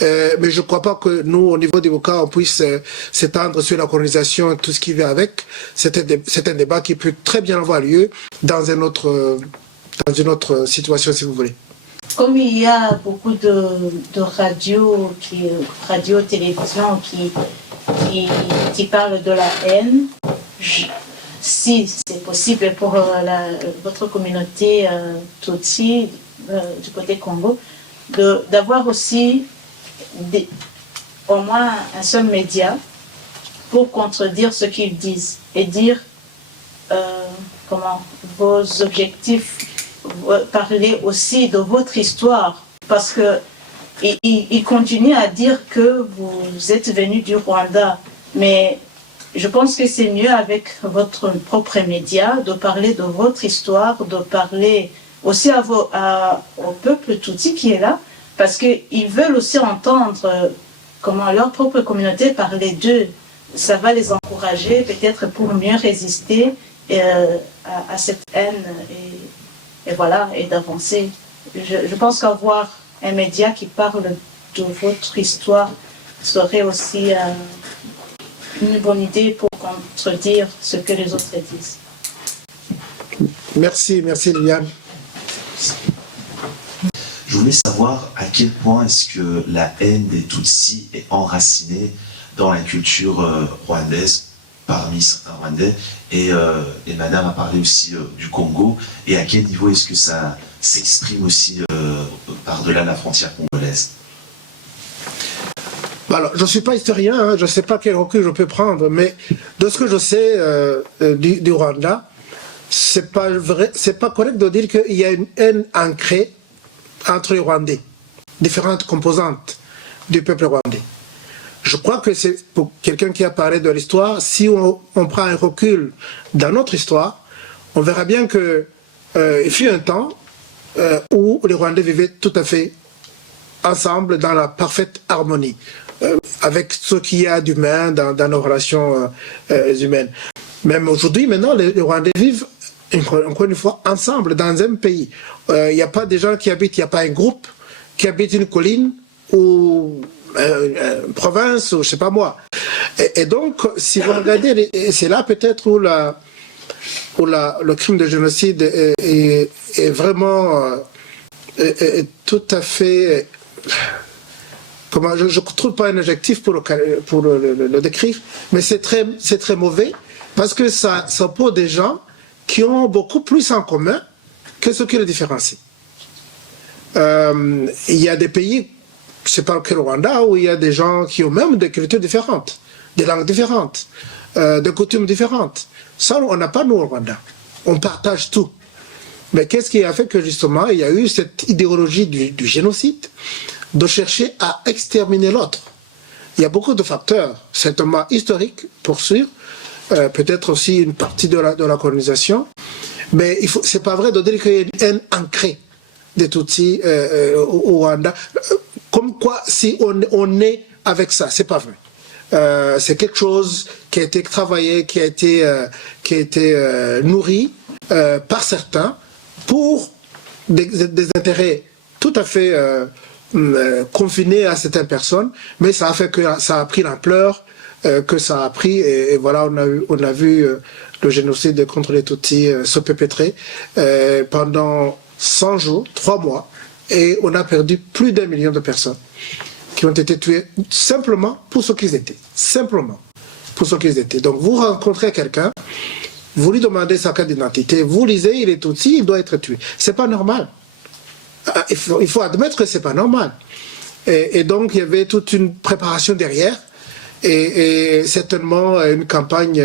Mais je ne crois pas que nous, au niveau d'Ibuka, on puisse s'étendre sur la colonisation et tout ce qui vient avec. C'est un débat qui peut très bien avoir lieu dans une autre situation, si vous voulez. Comme il y a beaucoup de radios, télévision qui parlent de la haine, si c'est possible pour votre communauté Tutsi du côté Congo, d'avoir aussi au moins un seul média pour contredire ce qu'ils disent et dire comment vos objectifs, parler aussi de votre histoire, parce que il continue à dire que vous êtes venu du Rwanda, mais je pense que c'est mieux avec votre propre média de parler de votre histoire, de parler aussi au peuple Tutsi qui est là, parce qu'ils veulent aussi entendre comment leur propre communauté parler d'eux. Ça va les encourager peut-être pour mieux résister à cette haine et voilà, et d'avancer. Je pense qu'avoir un média qui parle de votre histoire serait aussi une bonne idée pour contredire ce que les autres disent. Merci Liliane. Je voulais savoir à quel point est-ce que la haine des Tutsis est enracinée dans la culture rwandaise, parmi certains Rwandais, et Madame a parlé aussi du Congo, et à quel niveau est-ce que ça s'exprime aussi par-delà la frontière congolaise? Alors, je ne suis pas historien, je ne sais pas quel recul je peux prendre, mais de ce que je sais du Rwanda, c'est pas correct de dire qu'il y a une haine ancrée entre les Rwandais, différentes composantes du peuple rwandais. Je crois que c'est pour quelqu'un qui a parlé de l'histoire, si on prend un recul dans notre histoire, on verra bien qu'il fut un temps où les Rwandais vivaient tout à fait ensemble dans la parfaite harmonie. avec ce qu'il y a d'humain dans nos relations humaines. Même aujourd'hui, maintenant, les Rwandais vivent encore une fois ensemble dans un pays. Il n'y a pas des gens qui habitent, il n'y a pas un groupe qui habite une colline ou une province ou je sais pas moi. Et donc, si vous regardez, c'est là peut-être où le crime de génocide est vraiment tout à fait... Comment, je ne trouve pas un adjectif pour le décrire, mais c'est très mauvais parce que ça oppose des gens qui ont beaucoup plus en commun que ce qui les différencie. Il y a des pays, je ne sais pas que le Rwanda, où il y a des gens qui ont même des cultures différentes, des langues différentes, des coutumes différentes. Ça, on n'a pas nous au Rwanda. On partage tout. Mais qu'est-ce qui a fait que justement, il y a eu cette idéologie du génocide, de chercher à exterminer l'autre? Il y a beaucoup de facteurs, certainement historiques, pour sûr, peut-être aussi une partie de la colonisation, mais c'est pas vrai de dire qu'il y a une haine ancrée des Tutsis au Rwanda. Comme quoi, si on est avec ça, c'est pas vrai. C'est quelque chose qui a été travaillé, qui a été nourri par certains pour des intérêts tout à fait confinés à certaines personnes, mais ça a fait que ça a pris l'ampleur que ça a pris, et voilà, on a vu le génocide contre les Tutsis se perpétrer pendant 100 jours, 3 mois, et on a perdu plus d'1 million de personnes qui ont été tuées simplement pour ce qu'ils étaient. Simplement pour ce qu'ils étaient. Donc vous rencontrez quelqu'un, vous lui demandez sa carte d'identité, vous lisez, il est Tutsi, il doit être tué. C'est pas normal. Il faut admettre que c'est pas normal. Et donc il y avait toute une préparation derrière, et certainement une campagne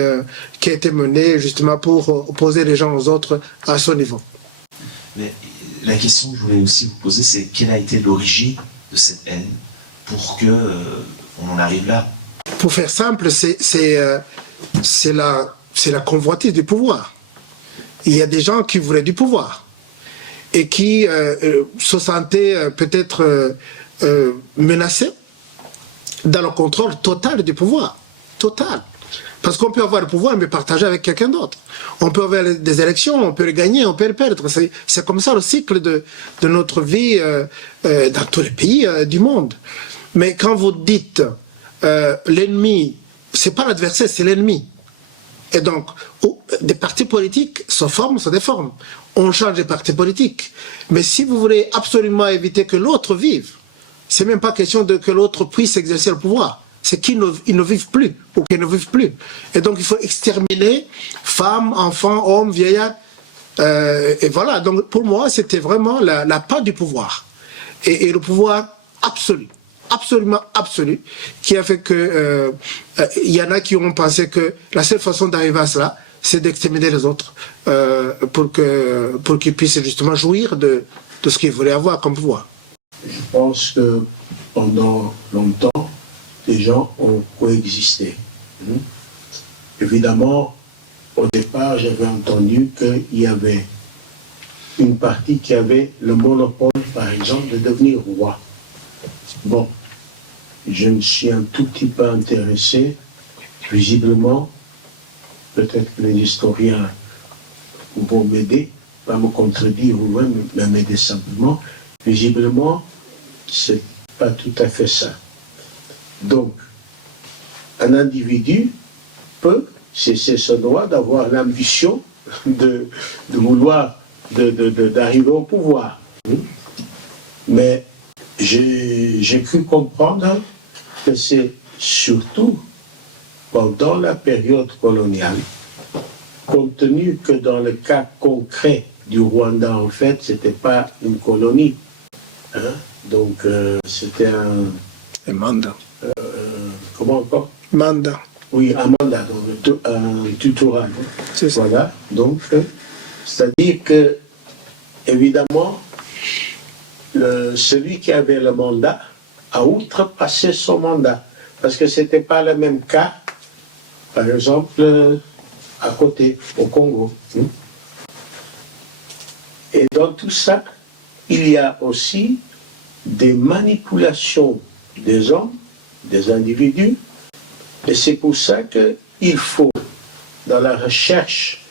qui a été menée justement pour opposer les gens aux autres à ce niveau. Mais la question que je voulais aussi vous poser, c'est quelle a été l'origine de cette haine pour que on en arrive là? Pour faire simple, c'est la convoitise du pouvoir. Il y a des gens qui voulaient du pouvoir et qui se sentaient peut-être menacés dans le contrôle total du pouvoir. Total. Parce qu'on peut avoir le pouvoir mais partager avec quelqu'un d'autre. On peut avoir des élections, on peut les gagner, on peut les perdre. C'est comme ça le cycle de notre vie dans tous les pays du monde. Mais quand vous dites l'ennemi, c'est pas l'adversaire, c'est l'ennemi. Et donc, des partis politiques se forment, se déforment. On change des partis politiques. Mais si vous voulez absolument éviter que l'autre vive, c'est même pas question de que l'autre puisse exercer le pouvoir. C'est qu'ils ne vivent plus, ou qu'ils ne vivent plus. Et donc il faut exterminer femmes, enfants, hommes, vieillards. Et voilà, donc pour moi, c'était vraiment la part du pouvoir. Et le pouvoir absolu, absolument absolu, qui a fait que il y en a qui ont pensé que la seule façon d'arriver à cela, c'est d'exterminer les autres, pour qu'ils puissent justement jouir de ce qu'ils voulaient avoir comme pouvoir. Je pense que pendant longtemps, les gens ont coexisté. Évidemment, au départ, j'avais entendu qu'il y avait une partie qui avait le monopole, par exemple, de devenir roi. Bon, je me suis un tout petit peu intéressé, visiblement, peut-être que les historiens vont m'aider, pas me contredire ou même m'aider simplement. Visiblement, c'est pas tout à fait ça. Donc, un individu peut, c'est son droit d'avoir l'ambition de vouloir d'arriver au pouvoir. Mais j'ai cru comprendre que c'est surtout pendant la période coloniale, compte tenu que dans le cas concret du Rwanda, en fait, c'était pas une colonie. Donc, c'était un mandat. Comment encore? Mandat. Oui, un mandat, donc un tutorat. Voilà, donc, c'est-à-dire que, évidemment, celui qui avait le mandat a outrepassé son mandat, parce que ce n'était pas le même cas, par exemple, à côté, au Congo. Et dans tout ça, il y a aussi des manipulations des hommes des individus. Et c'est pour ça qu'il faut, dans la recherche,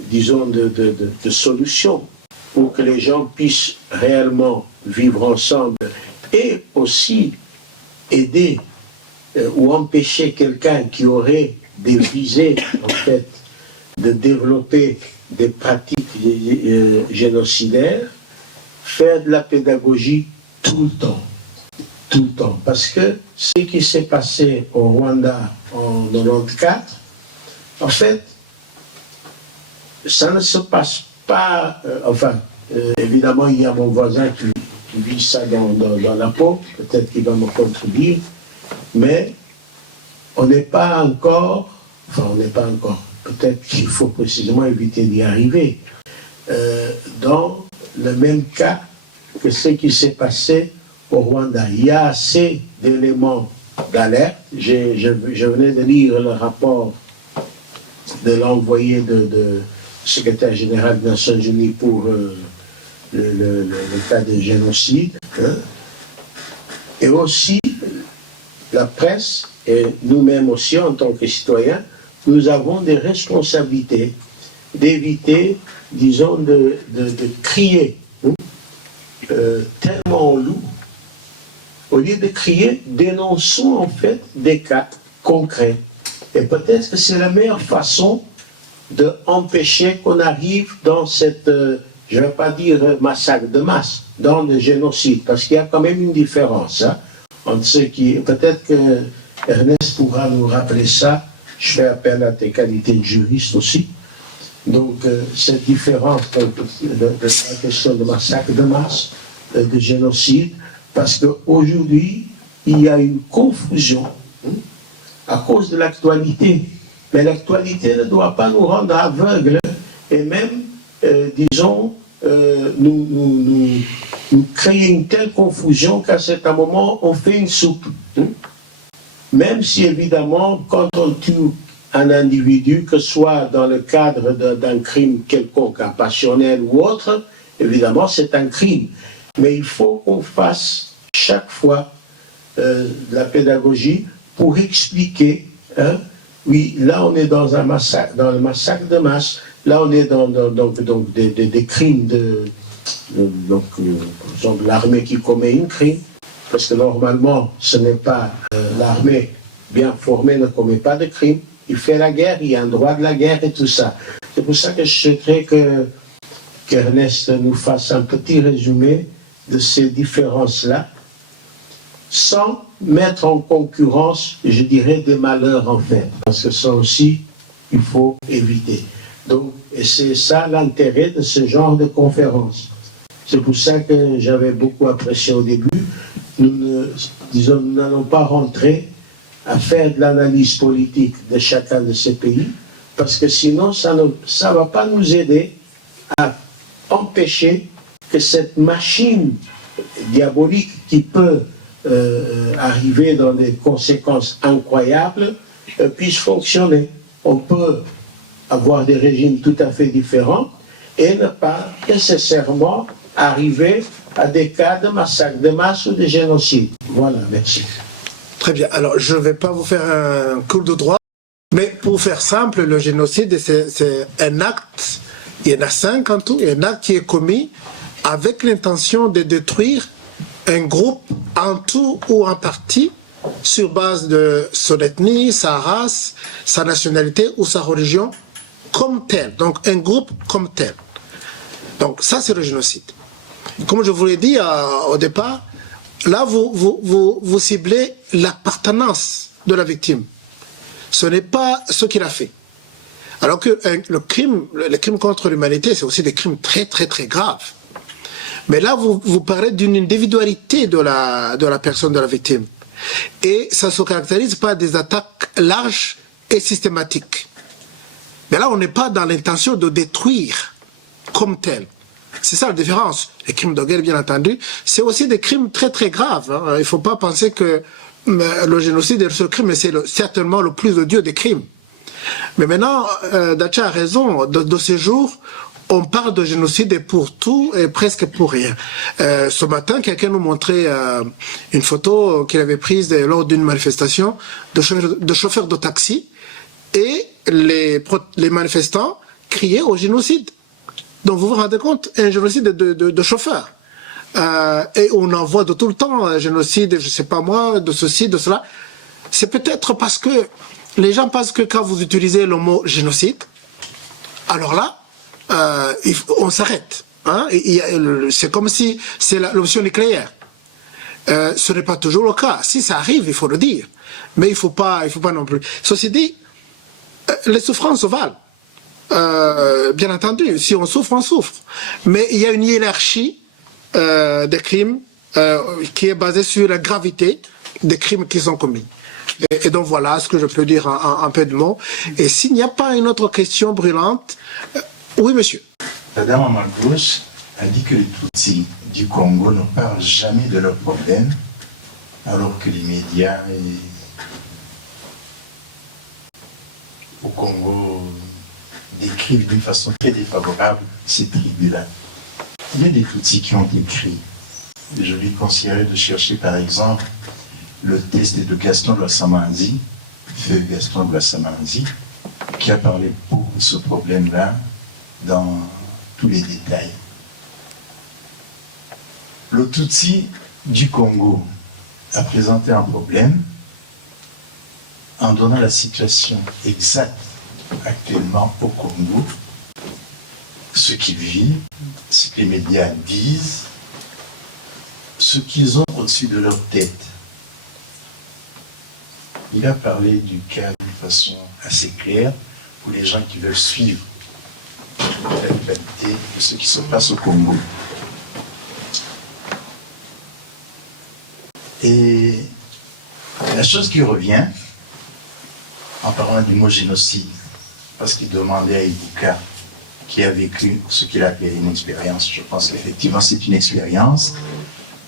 disons, de solutions, pour que les gens puissent réellement vivre ensemble et aussi aider ou empêcher quelqu'un qui aurait des visées, en fait, de développer des pratiques génocidaires, faire de la pédagogie tout le temps. Tout le temps. Parce que ce qui s'est passé au Rwanda en 1994, en fait, ça ne se passe pas, évidemment, il y a mon voisin qui vit ça dans la peau, peut-être qu'il va me contredire, mais on n'est pas encore, peut-être qu'il faut précisément éviter d'y arriver, dans le même cas que ce qui s'est passé au Rwanda. Il y a assez d'éléments d'alerte. Je venais de lire le rapport de l'envoyé de secrétaire général des Nations Unies pour le cas de génocide. Hein. Et aussi, la presse, et nous-mêmes aussi en tant que citoyens, nous avons des responsabilités d'éviter, disons, de crier tellement lourd. Au lieu de crier, dénonçons en fait des cas concrets. Et peut-être que c'est la meilleure façon d'empêcher qu'on arrive dans cette, je ne vais pas dire massacre de masse, dans le génocide, parce qu'il y a quand même une différence hein, entre ceux qui... Peut-être que Ernest pourra nous rappeler ça. Je fais appel à tes qualités de juriste aussi. Donc, cette différence de la question de massacre de masse, de génocide, parce qu'aujourd'hui, il y a une confusion à cause de l'actualité. Mais l'actualité ne doit pas nous rendre aveugles et même, disons, nous créer une telle confusion qu'à certain moment, on fait une soupe. Même si, évidemment, quand on tue un individu, que ce soit dans le cadre d'un crime quelconque, un passionnel ou autre, évidemment, c'est un crime. Mais il faut qu'on fasse chaque fois de la pédagogie pour expliquer, hein, oui, là on est dans un massacre, dans le massacre de masse, là on est dans des crimes par exemple l'armée qui commet un crime, parce que normalement ce n'est pas l'armée bien formée ne commet pas de crime, il fait la guerre, il y a un droit de la guerre et tout ça. C'est pour ça que je souhaiterais qu'Ernest nous fasse un petit résumé de ces différences-là, sans mettre en concurrence, je dirais, des malheurs en fait, parce que ça aussi, il faut éviter. Donc, et c'est ça l'intérêt de ce genre de conférence. C'est pour ça que j'avais beaucoup apprécié au début. Nous n'allons pas rentrer à faire de l'analyse politique de chacun de ces pays, parce que sinon, ça ne va pas nous aider à empêcher que cette machine diabolique qui peut arriver dans des conséquences incroyables puisse fonctionner. On peut avoir des régimes tout à fait différents et ne pas nécessairement arriver à des cas de massacre de masse ou de génocide. Voilà, merci. Très bien. Alors, je ne vais pas vous faire un cours de droit, mais pour faire simple, le génocide, c'est un acte, il y en a 5 en tout, il y a un acte qui est commis avec l'intention de détruire un groupe en tout ou en partie sur base de son ethnie, sa race, sa nationalité ou sa religion comme tel. Donc, un groupe comme tel. Donc, ça, c'est le génocide. Comme je vous l'ai dit au départ, là, vous ciblez l'appartenance de la victime. Ce n'est pas ce qu'il a fait. Alors que les crimes contre l'humanité, c'est aussi des crimes très, très, très graves. Mais là, vous parlez d'une individualité de la personne, de la victime. Et ça se caractérise par des attaques larges et systématiques. Mais là, on n'est pas dans l'intention de détruire comme tel. C'est ça la différence. Les crimes de guerre, bien entendu, c'est aussi des crimes très très graves. Hein. Il ne faut pas penser que le génocide est le seul crime, mais c'est certainement le plus odieux des crimes. Mais maintenant, Dacha a raison. De ces jours, on parle de génocide pour tout et presque pour rien. Ce matin, quelqu'un nous montrait une photo qu'il avait prise lors d'une manifestation de chauffeurs de taxi et les manifestants criaient au génocide. Donc vous vous rendez compte, un génocide de chauffeurs. Et on en voit de tout le temps, un génocide, je sais pas moi, de ceci, de cela. C'est peut-être parce que les gens pensent que quand vous utilisez le mot génocide, alors là, on s'arrête. Hein? C'est comme si c'est l'option nucléaire. Ce n'est pas toujours le cas. Si ça arrive, il faut le dire. Mais il faut pas non plus. Ceci dit, les souffrances valent. Bien entendu, si on souffre, on souffre. Mais il y a une hiérarchie des crimes qui est basée sur la gravité des crimes qui sont commis. Et donc voilà ce que je peux dire en peu de mots. Et s'il n'y a pas une autre question brûlante, oui monsieur. La dame à ma gauche a dit que les Tutsis du Congo ne parlent jamais de leurs problèmes, alors que les médias au Congo décrivent d'une façon très défavorable ces tribus-là. Il y a des Tutsis qui ont écrit. Je lui conseillerais de chercher par exemple le texte de Gaston Lwasamanzi, feu Gaston Lwasamanzi, qui a parlé beaucoup de ce problème-là dans tous les détails. Le Tutsi du Congo a présenté un problème en donnant la situation exacte actuellement au Congo, ce qu'ils vivent, ce que les médias disent, ce qu'ils ont au-dessus de leur tête. Il a parlé du cas d'une façon assez claire pour les gens qui veulent suivre l'actualité de ce qui se passe au Congo. Et la chose qui revient, en parlant du mot génocide, parce qu'il demandait à Ibuka, qui a vécu ce qu'il a appelé une expérience, je pense qu'effectivement c'est une expérience,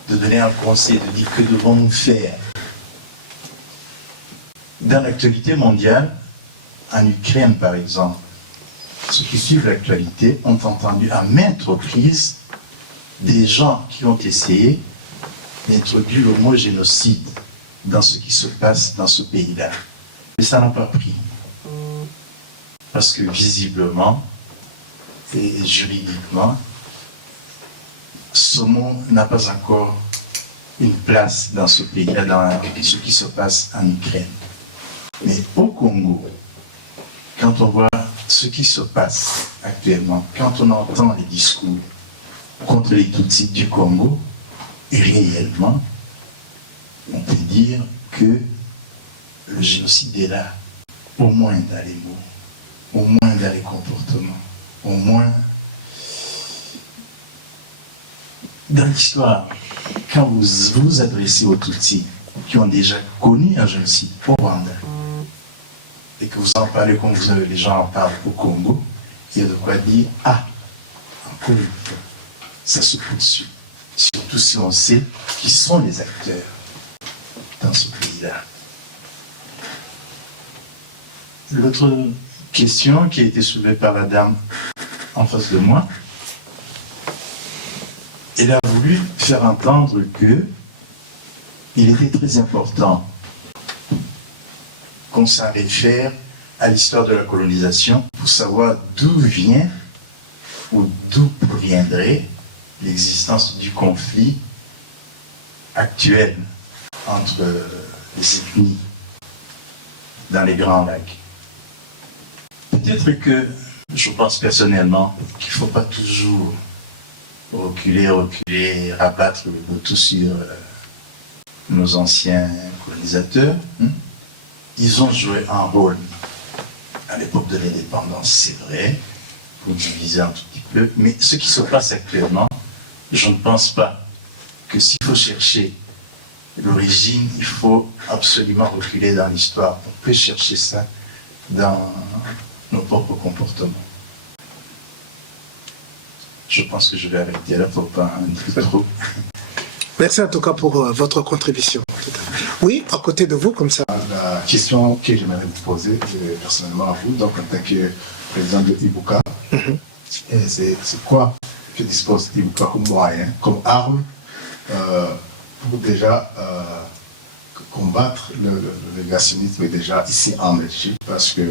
de donner un conseil, de dire que devons-nous faire. Dans l'actualité mondiale, en Ukraine par exemple, ceux qui suivent l'actualité ont entendu à maintes reprises des gens qui ont essayé d'introduire le mot génocide dans ce qui se passe dans ce pays-là. Mais ça n'a pas pris. Parce que visiblement et juridiquement, ce mot n'a pas encore une place dans ce pays-là, dans ce qui se passe en Ukraine. Mais au Congo, quand on voit ce qui se passe actuellement, quand on entend les discours contre les Tutsis du Congo, réellement, on peut dire que le génocide est là, au moins dans les mots, au moins dans les comportements, au moins dans l'histoire. Quand vous vous adressez aux Tutsis qui ont déjà connu un génocide au Rwanda, et que vous en parlez comme vous avez les gens en parlent au Congo, il y a de quoi dire, ah, encore une fois, ça se poursuit. Surtout si on sait qui sont les acteurs dans ce pays-là. L'autre question qui a été soulevée par la dame en face de moi, elle a voulu faire entendre que il était très important qu'on s'en réfère à l'histoire de la colonisation pour savoir d'où vient ou d'où proviendrait l'existence du conflit actuel entre les ethnies dans les Grands Lacs. Peut-être que je pense personnellement qu'il ne faut pas toujours reculer, rabattre le tout sur nos anciens colonisateurs. Ils ont joué un rôle à l'époque de l'indépendance, c'est vrai, pour diviser un tout petit peu, mais ce qui se passe actuellement, je ne pense pas que s'il faut chercher l'origine, il faut absolument reculer dans l'histoire. On peut chercher ça dans nos propres comportements. Je pense que je vais arrêter là pour ne pas en dire trop. Merci en tout cas pour votre contribution. Oui, à côté de vous, comme ça. La question que j'aimerais vous poser personnellement à vous, donc en tant que président de Ibuka, Et c'est quoi que dispose Ibuka comme moyen, comme arme pour déjà combattre le négationnisme déjà ici en Belgique, parce que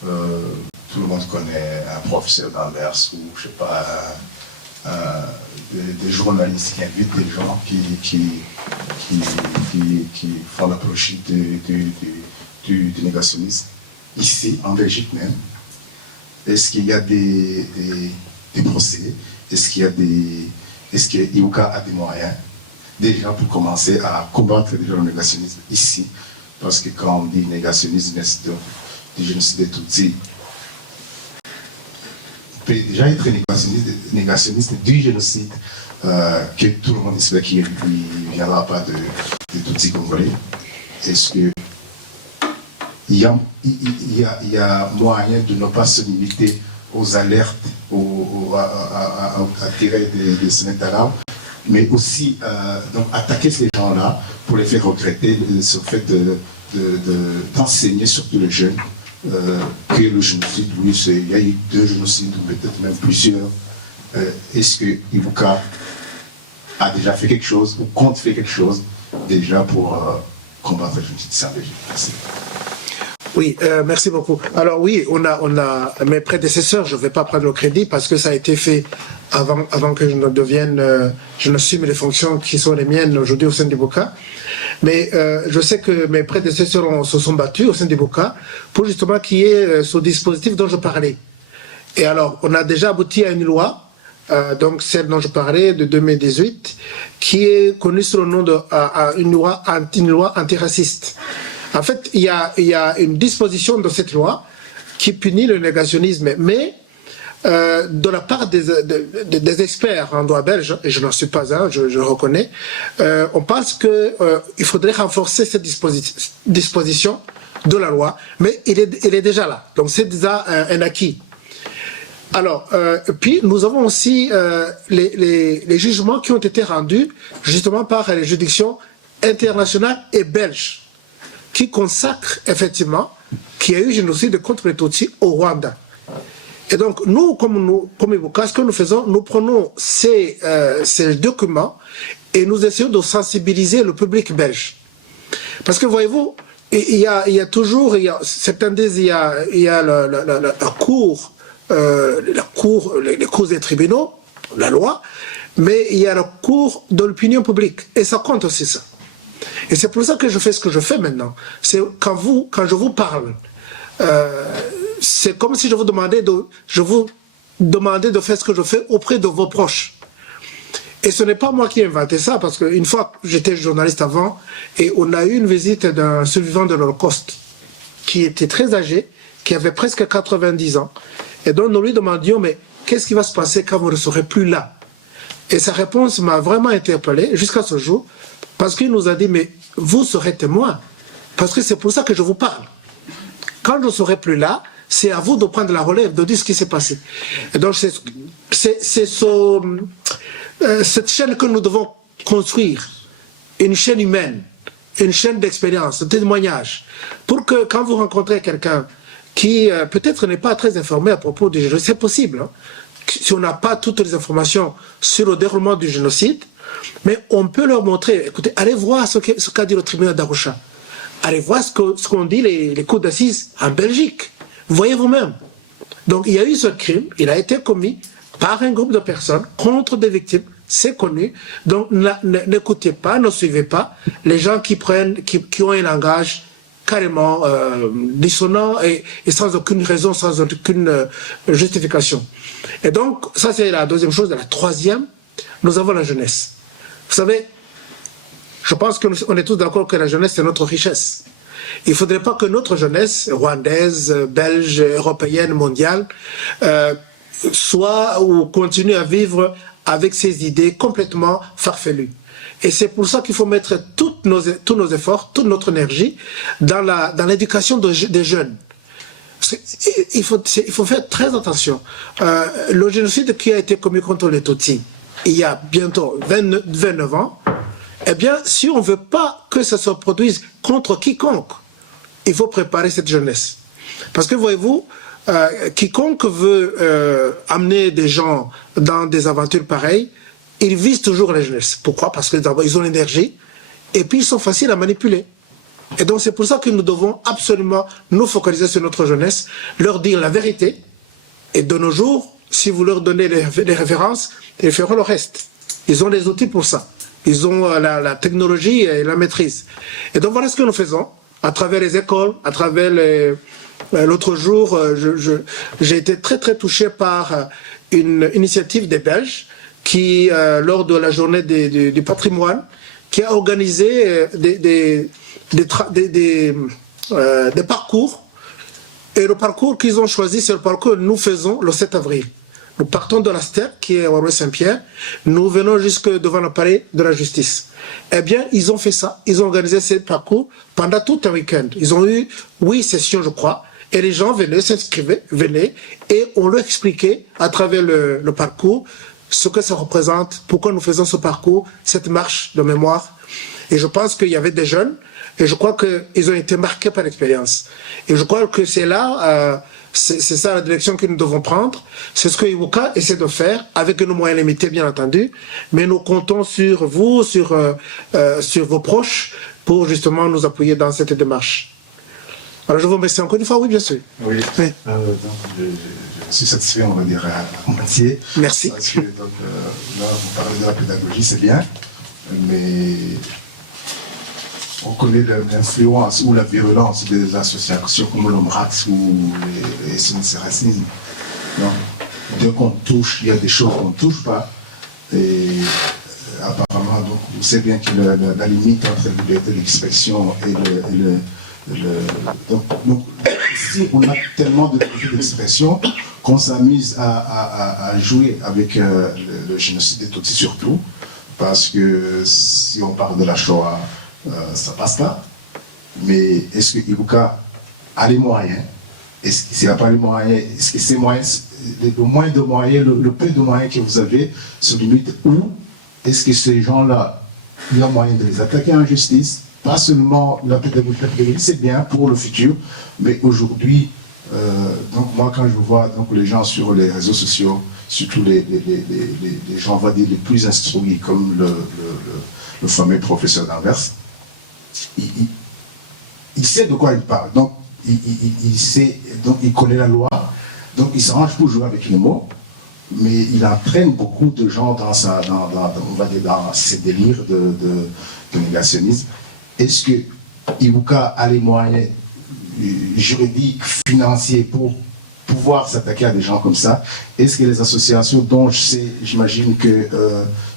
tout le monde connaît un professeur d'Anvers ou je sais pas des journalistes qui invitent des gens qui font l'approche du négationnisme ici en Belgique même. Est-ce qu'il y a des procès? Est-ce que Ibuka a des moyens déjà pour commencer à combattre déjà le négationnisme ici? Parce que quand on dit négationnisme du génocide des Tutsis, on peut déjà être négationniste du génocide que tout le monde espère qu'il ne viendra pas de Tutsis congolais. Est-ce que il y a moyen de ne pas se limiter aux alertes, à tirer des sonnettes d'alarme, mais aussi donc attaquer ces gens-là pour les faire regretter ce fait d'enseigner surtout les jeunes que le génocide, oui, il y a eu 2 génocides, ou peut-être même plusieurs. Est-ce que Ibuka a déjà fait quelque chose, ou compte faire quelque chose déjà pour combattre le génocide ici en Belgique? Merci. Oui, merci beaucoup. Alors oui, on a mes prédécesseurs, je ne vais pas prendre le crédit parce que ça a été fait avant que je ne devienne, je n'assume les fonctions qui sont les miennes aujourd'hui au sein d'Ibuka. Mais je sais que mes prédécesseurs se sont battus au sein d'Ibuka pour justement qu'il y ait ce dispositif dont je parlais. Et alors, on a déjà abouti à une loi, donc celle dont je parlais de 2018, qui est connue sous le nom de une loi antiraciste. En fait, il y a une disposition de cette loi qui punit le négationnisme, mais de la part des experts en droit belge, et je n'en suis pas un, je reconnais, on pense qu'il faudrait renforcer cette disposition de la loi, mais il est déjà là, donc c'est déjà un acquis. Alors, puis nous avons aussi les jugements qui ont été rendus justement par les juridictions internationales et belges, qui consacre effectivement qu'il y a eu génocide contre les Tutsis au Rwanda. Et donc, nous, comme Ibuka, ce que nous faisons, nous prenons ces documents et nous essayons de sensibiliser le public belge. Parce que, voyez-vous, il y a toujours, certains disent, il y a la cour, les cours des tribunaux, la loi, mais il y a la cour de l'opinion publique. Et ça compte aussi, ça. Et c'est pour ça que je fais ce que je fais maintenant. C'est quand je vous parle, c'est comme si je vous demandais de faire ce que je fais auprès de vos proches. Et ce n'est pas moi qui ai inventé ça, parce qu'une fois, j'étais journaliste avant, et on a eu une visite d'un survivant de l'Holocauste, qui était très âgé, qui avait presque 90 ans, et donc nous lui demandions, mais qu'est-ce qui va se passer quand vous ne serez plus là? Et sa réponse m'a vraiment interpellé jusqu'à ce jour, parce qu'il nous a dit, mais vous serez témoin, parce que c'est pour ça que je vous parle. Quand je ne serai plus là, c'est à vous de prendre la relève, de dire ce qui s'est passé. Et donc c'est cette chaîne que nous devons construire, une chaîne humaine, une chaîne d'expérience, de témoignage, pour que quand vous rencontrez quelqu'un qui peut-être n'est pas très informé à propos du génocide, c'est possible, hein, si on n'a pas toutes les informations sur le déroulement du génocide, mais on peut leur montrer, écoutez, allez voir ce qu'a dit le tribunal d'Arusha. Allez voir ce qu'ont dit les cours d'assises en Belgique. Voyez vous-même. Donc il y a eu ce crime, il a été commis par un groupe de personnes contre des victimes, c'est connu. Donc n'écoutez pas, ne suivez pas les gens qui ont un langage carrément dissonant et sans aucune raison, sans aucune justification. Et donc ça c'est la deuxième chose. La troisième, nous avons la jeunesse. Vous savez, je pense qu'on est tous d'accord que la jeunesse c'est notre richesse. Il ne faudrait pas que notre jeunesse, rwandaise, belge, européenne, mondiale, soit ou continue à vivre avec ces idées complètement farfelues. Et c'est pour ça qu'il faut mettre tous nos efforts, toute notre énergie dans l'éducation des jeunes. Il faut faire très attention. Le génocide qui a été commis contre les Tutsis, il y a bientôt 29 ans, eh bien, si on ne veut pas que ça se produise contre quiconque, il faut préparer cette jeunesse. Parce que, voyez-vous, quiconque veut amener des gens dans des aventures pareilles, ils visent toujours la jeunesse. Pourquoi? Parce qu'ils ont l'énergie et puis ils sont faciles à manipuler. Et donc c'est pour ça que nous devons absolument nous focaliser sur notre jeunesse, leur dire la vérité. Et de nos jours, si vous leur donnez les références, ils feront le reste. Ils ont les outils pour ça. Ils ont la technologie et la maîtrise. Et donc voilà ce que nous faisons à travers les écoles, à travers l'autre jour, j'ai été très très touché par une initiative des Belges qui, lors de la journée du patrimoine, qui a organisé des parcours. Et le parcours qu'ils ont choisi, c'est le parcours que nous faisons le 7 avril. Nous partons de la steppe, qui est à Roi Saint-Pierre, nous venons jusque devant le palais de la justice. Eh bien, ils ont fait ça, ils ont organisé ce parcours pendant tout un week-end. Ils ont eu 8 sessions, je crois, et les gens venaient, s'inscrivaient, venaient, et on leur expliquait à travers le parcours ce que ça représente, pourquoi nous faisons ce parcours, cette marche de mémoire. Et je pense qu'il y avait des jeunes, et je crois qu'ils ont été marqués par l'expérience. Et je crois que c'est là... c'est ça la direction que nous devons prendre. C'est ce que Ibuka essaie de faire, avec nos moyens limités bien entendu, mais nous comptons sur vous, sur vos proches, pour justement nous appuyer dans cette démarche. Alors je vous remercie encore une fois, oui bien sûr. Oui, oui. Donc, je suis satisfait, on va dire, à moitié. Merci. Parce que donc, là, vous parlez de la pédagogie, c'est bien, mais on connaît l'influence ou la virulence des associations comme l'OMRAX ou les SNC Racisme. Dès qu'on touche, il y a des choses qu'on ne touche pas. Et apparemment, donc, vous savez bien que la limite entre la liberté d'expression et donc, ici, on a tellement de liberté d'expression qu'on s'amuse à jouer avec le génocide des Tutsis surtout, parce que si on parle de la Shoah, ça passe pas. Mais est-ce que Ibuka a les moyens? Est-ce qu'il n'a pas les moyens? Est-ce que ces moyens, le moins de moyens, le peu de moyens que vous avez se limite où? Est-ce que ces gens-là, il y a moyen de les attaquer en justice? Pas seulement la pédagogie, c'est bien pour le futur, mais aujourd'hui, donc moi quand je vois donc, les gens sur les réseaux sociaux, surtout les gens, on va dire, les plus instruits, comme le fameux professeur d'Anvers, il sait de quoi il parle, donc il sait, donc il connaît la loi, donc il s'arrange pour jouer avec les mots, mais il entraîne beaucoup de gens dans ces délires de négationnisme. Est-ce que Ibuka a les moyens juridiques, financiers pour pouvoir s'attaquer à des gens comme ça? Est-ce que les associations dont j'imagine que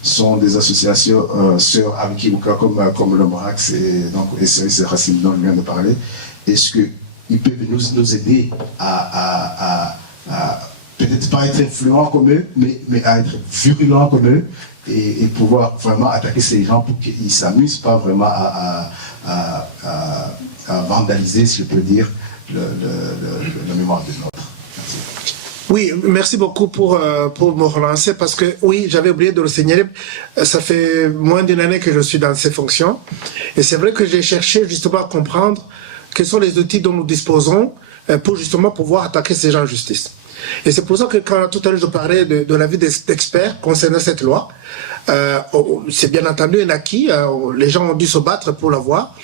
sont des associations sœurs avec Ibuka comme le MORAX et donc SOS Racisme dont je viens de parler, est-ce qu'ils peuvent nous aider à peut-être pas être influents comme eux, mais à être virulents comme eux et pouvoir vraiment attaquer ces gens pour qu'ils ne s'amusent pas vraiment à vandaliser, si je peux dire, la mémoire des nôtres. Oui, merci beaucoup pour me relancer parce que oui, j'avais oublié de le signaler. Ça fait moins d'une année que je suis dans ces fonctions et c'est vrai que j'ai cherché justement à comprendre quels sont les outils dont nous disposons pour justement pouvoir attaquer ces gens en justice. Et c'est pour ça que quand tout à l'heure je parlais de l'avis d'experts concernant cette loi, c'est bien entendu un acquis, les gens ont dû se battre pour l'avoir,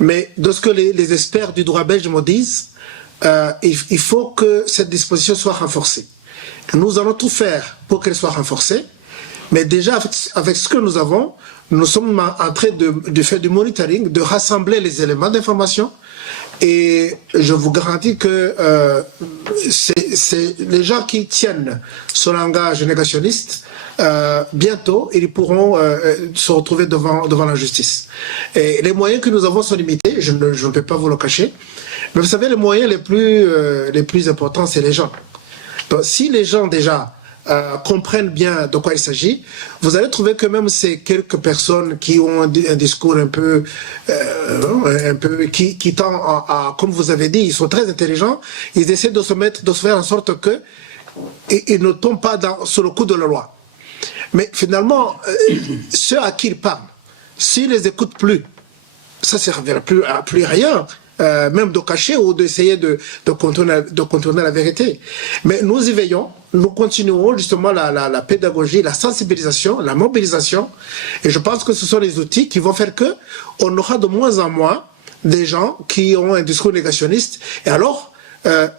mais de ce que les experts du droit belge me disent, il faut que cette disposition soit renforcée. Nous allons tout faire pour qu'elle soit renforcée, mais déjà avec ce que nous avons, nous sommes en train de faire du monitoring, de rassembler les éléments d'information, et je vous garantis que c'est les gens qui tiennent ce langage négationniste, bientôt ils pourront se retrouver devant la justice. Et les moyens que nous avons sont limités, je ne peux pas vous le cacher, mais vous savez, les moyens les plus importants, c'est les gens. Donc, si les gens déjà comprennent bien de quoi il s'agit, vous allez trouver que même ces quelques personnes qui ont un discours un peu qui tend à, comme vous avez dit, ils sont très intelligents, ils essaient de se faire en sorte que ils ne tombent pas sous le coup de la loi. Mais finalement, ceux à qui ils parlent, s'ils les écoutent plus, ça ne servira plus à rien. même de cacher ou d'essayer de contourner la vérité. Mais nous y veillons, nous continuons justement la pédagogie, la sensibilisation, la mobilisation, et je pense que ce sont les outils qui vont faire que on aura de moins en moins des gens qui ont un discours négationniste, et alors,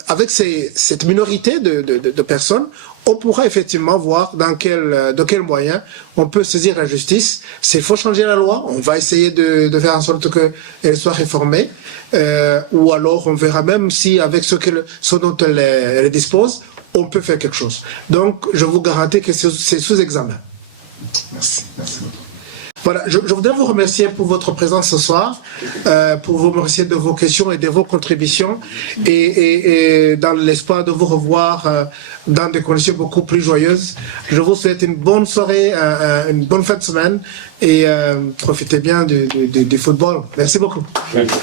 avec cette minorité de personnes, on pourra effectivement voir de quel moyen on peut saisir la justice. S'il faut changer la loi, on va essayer de faire en sorte qu'elle soit réformée, ou alors on verra même si avec ce dont elle dispose, on peut faire quelque chose. Donc je vous garantis que c'est sous examen. Merci beaucoup. Voilà, je voudrais vous remercier pour votre présence ce soir, pour vous remercier de vos questions et de vos contributions, et dans l'espoir de vous revoir dans des conditions beaucoup plus joyeuses. Je vous souhaite une bonne soirée, une bonne fin de semaine, et profitez bien du football. Merci beaucoup. Merci.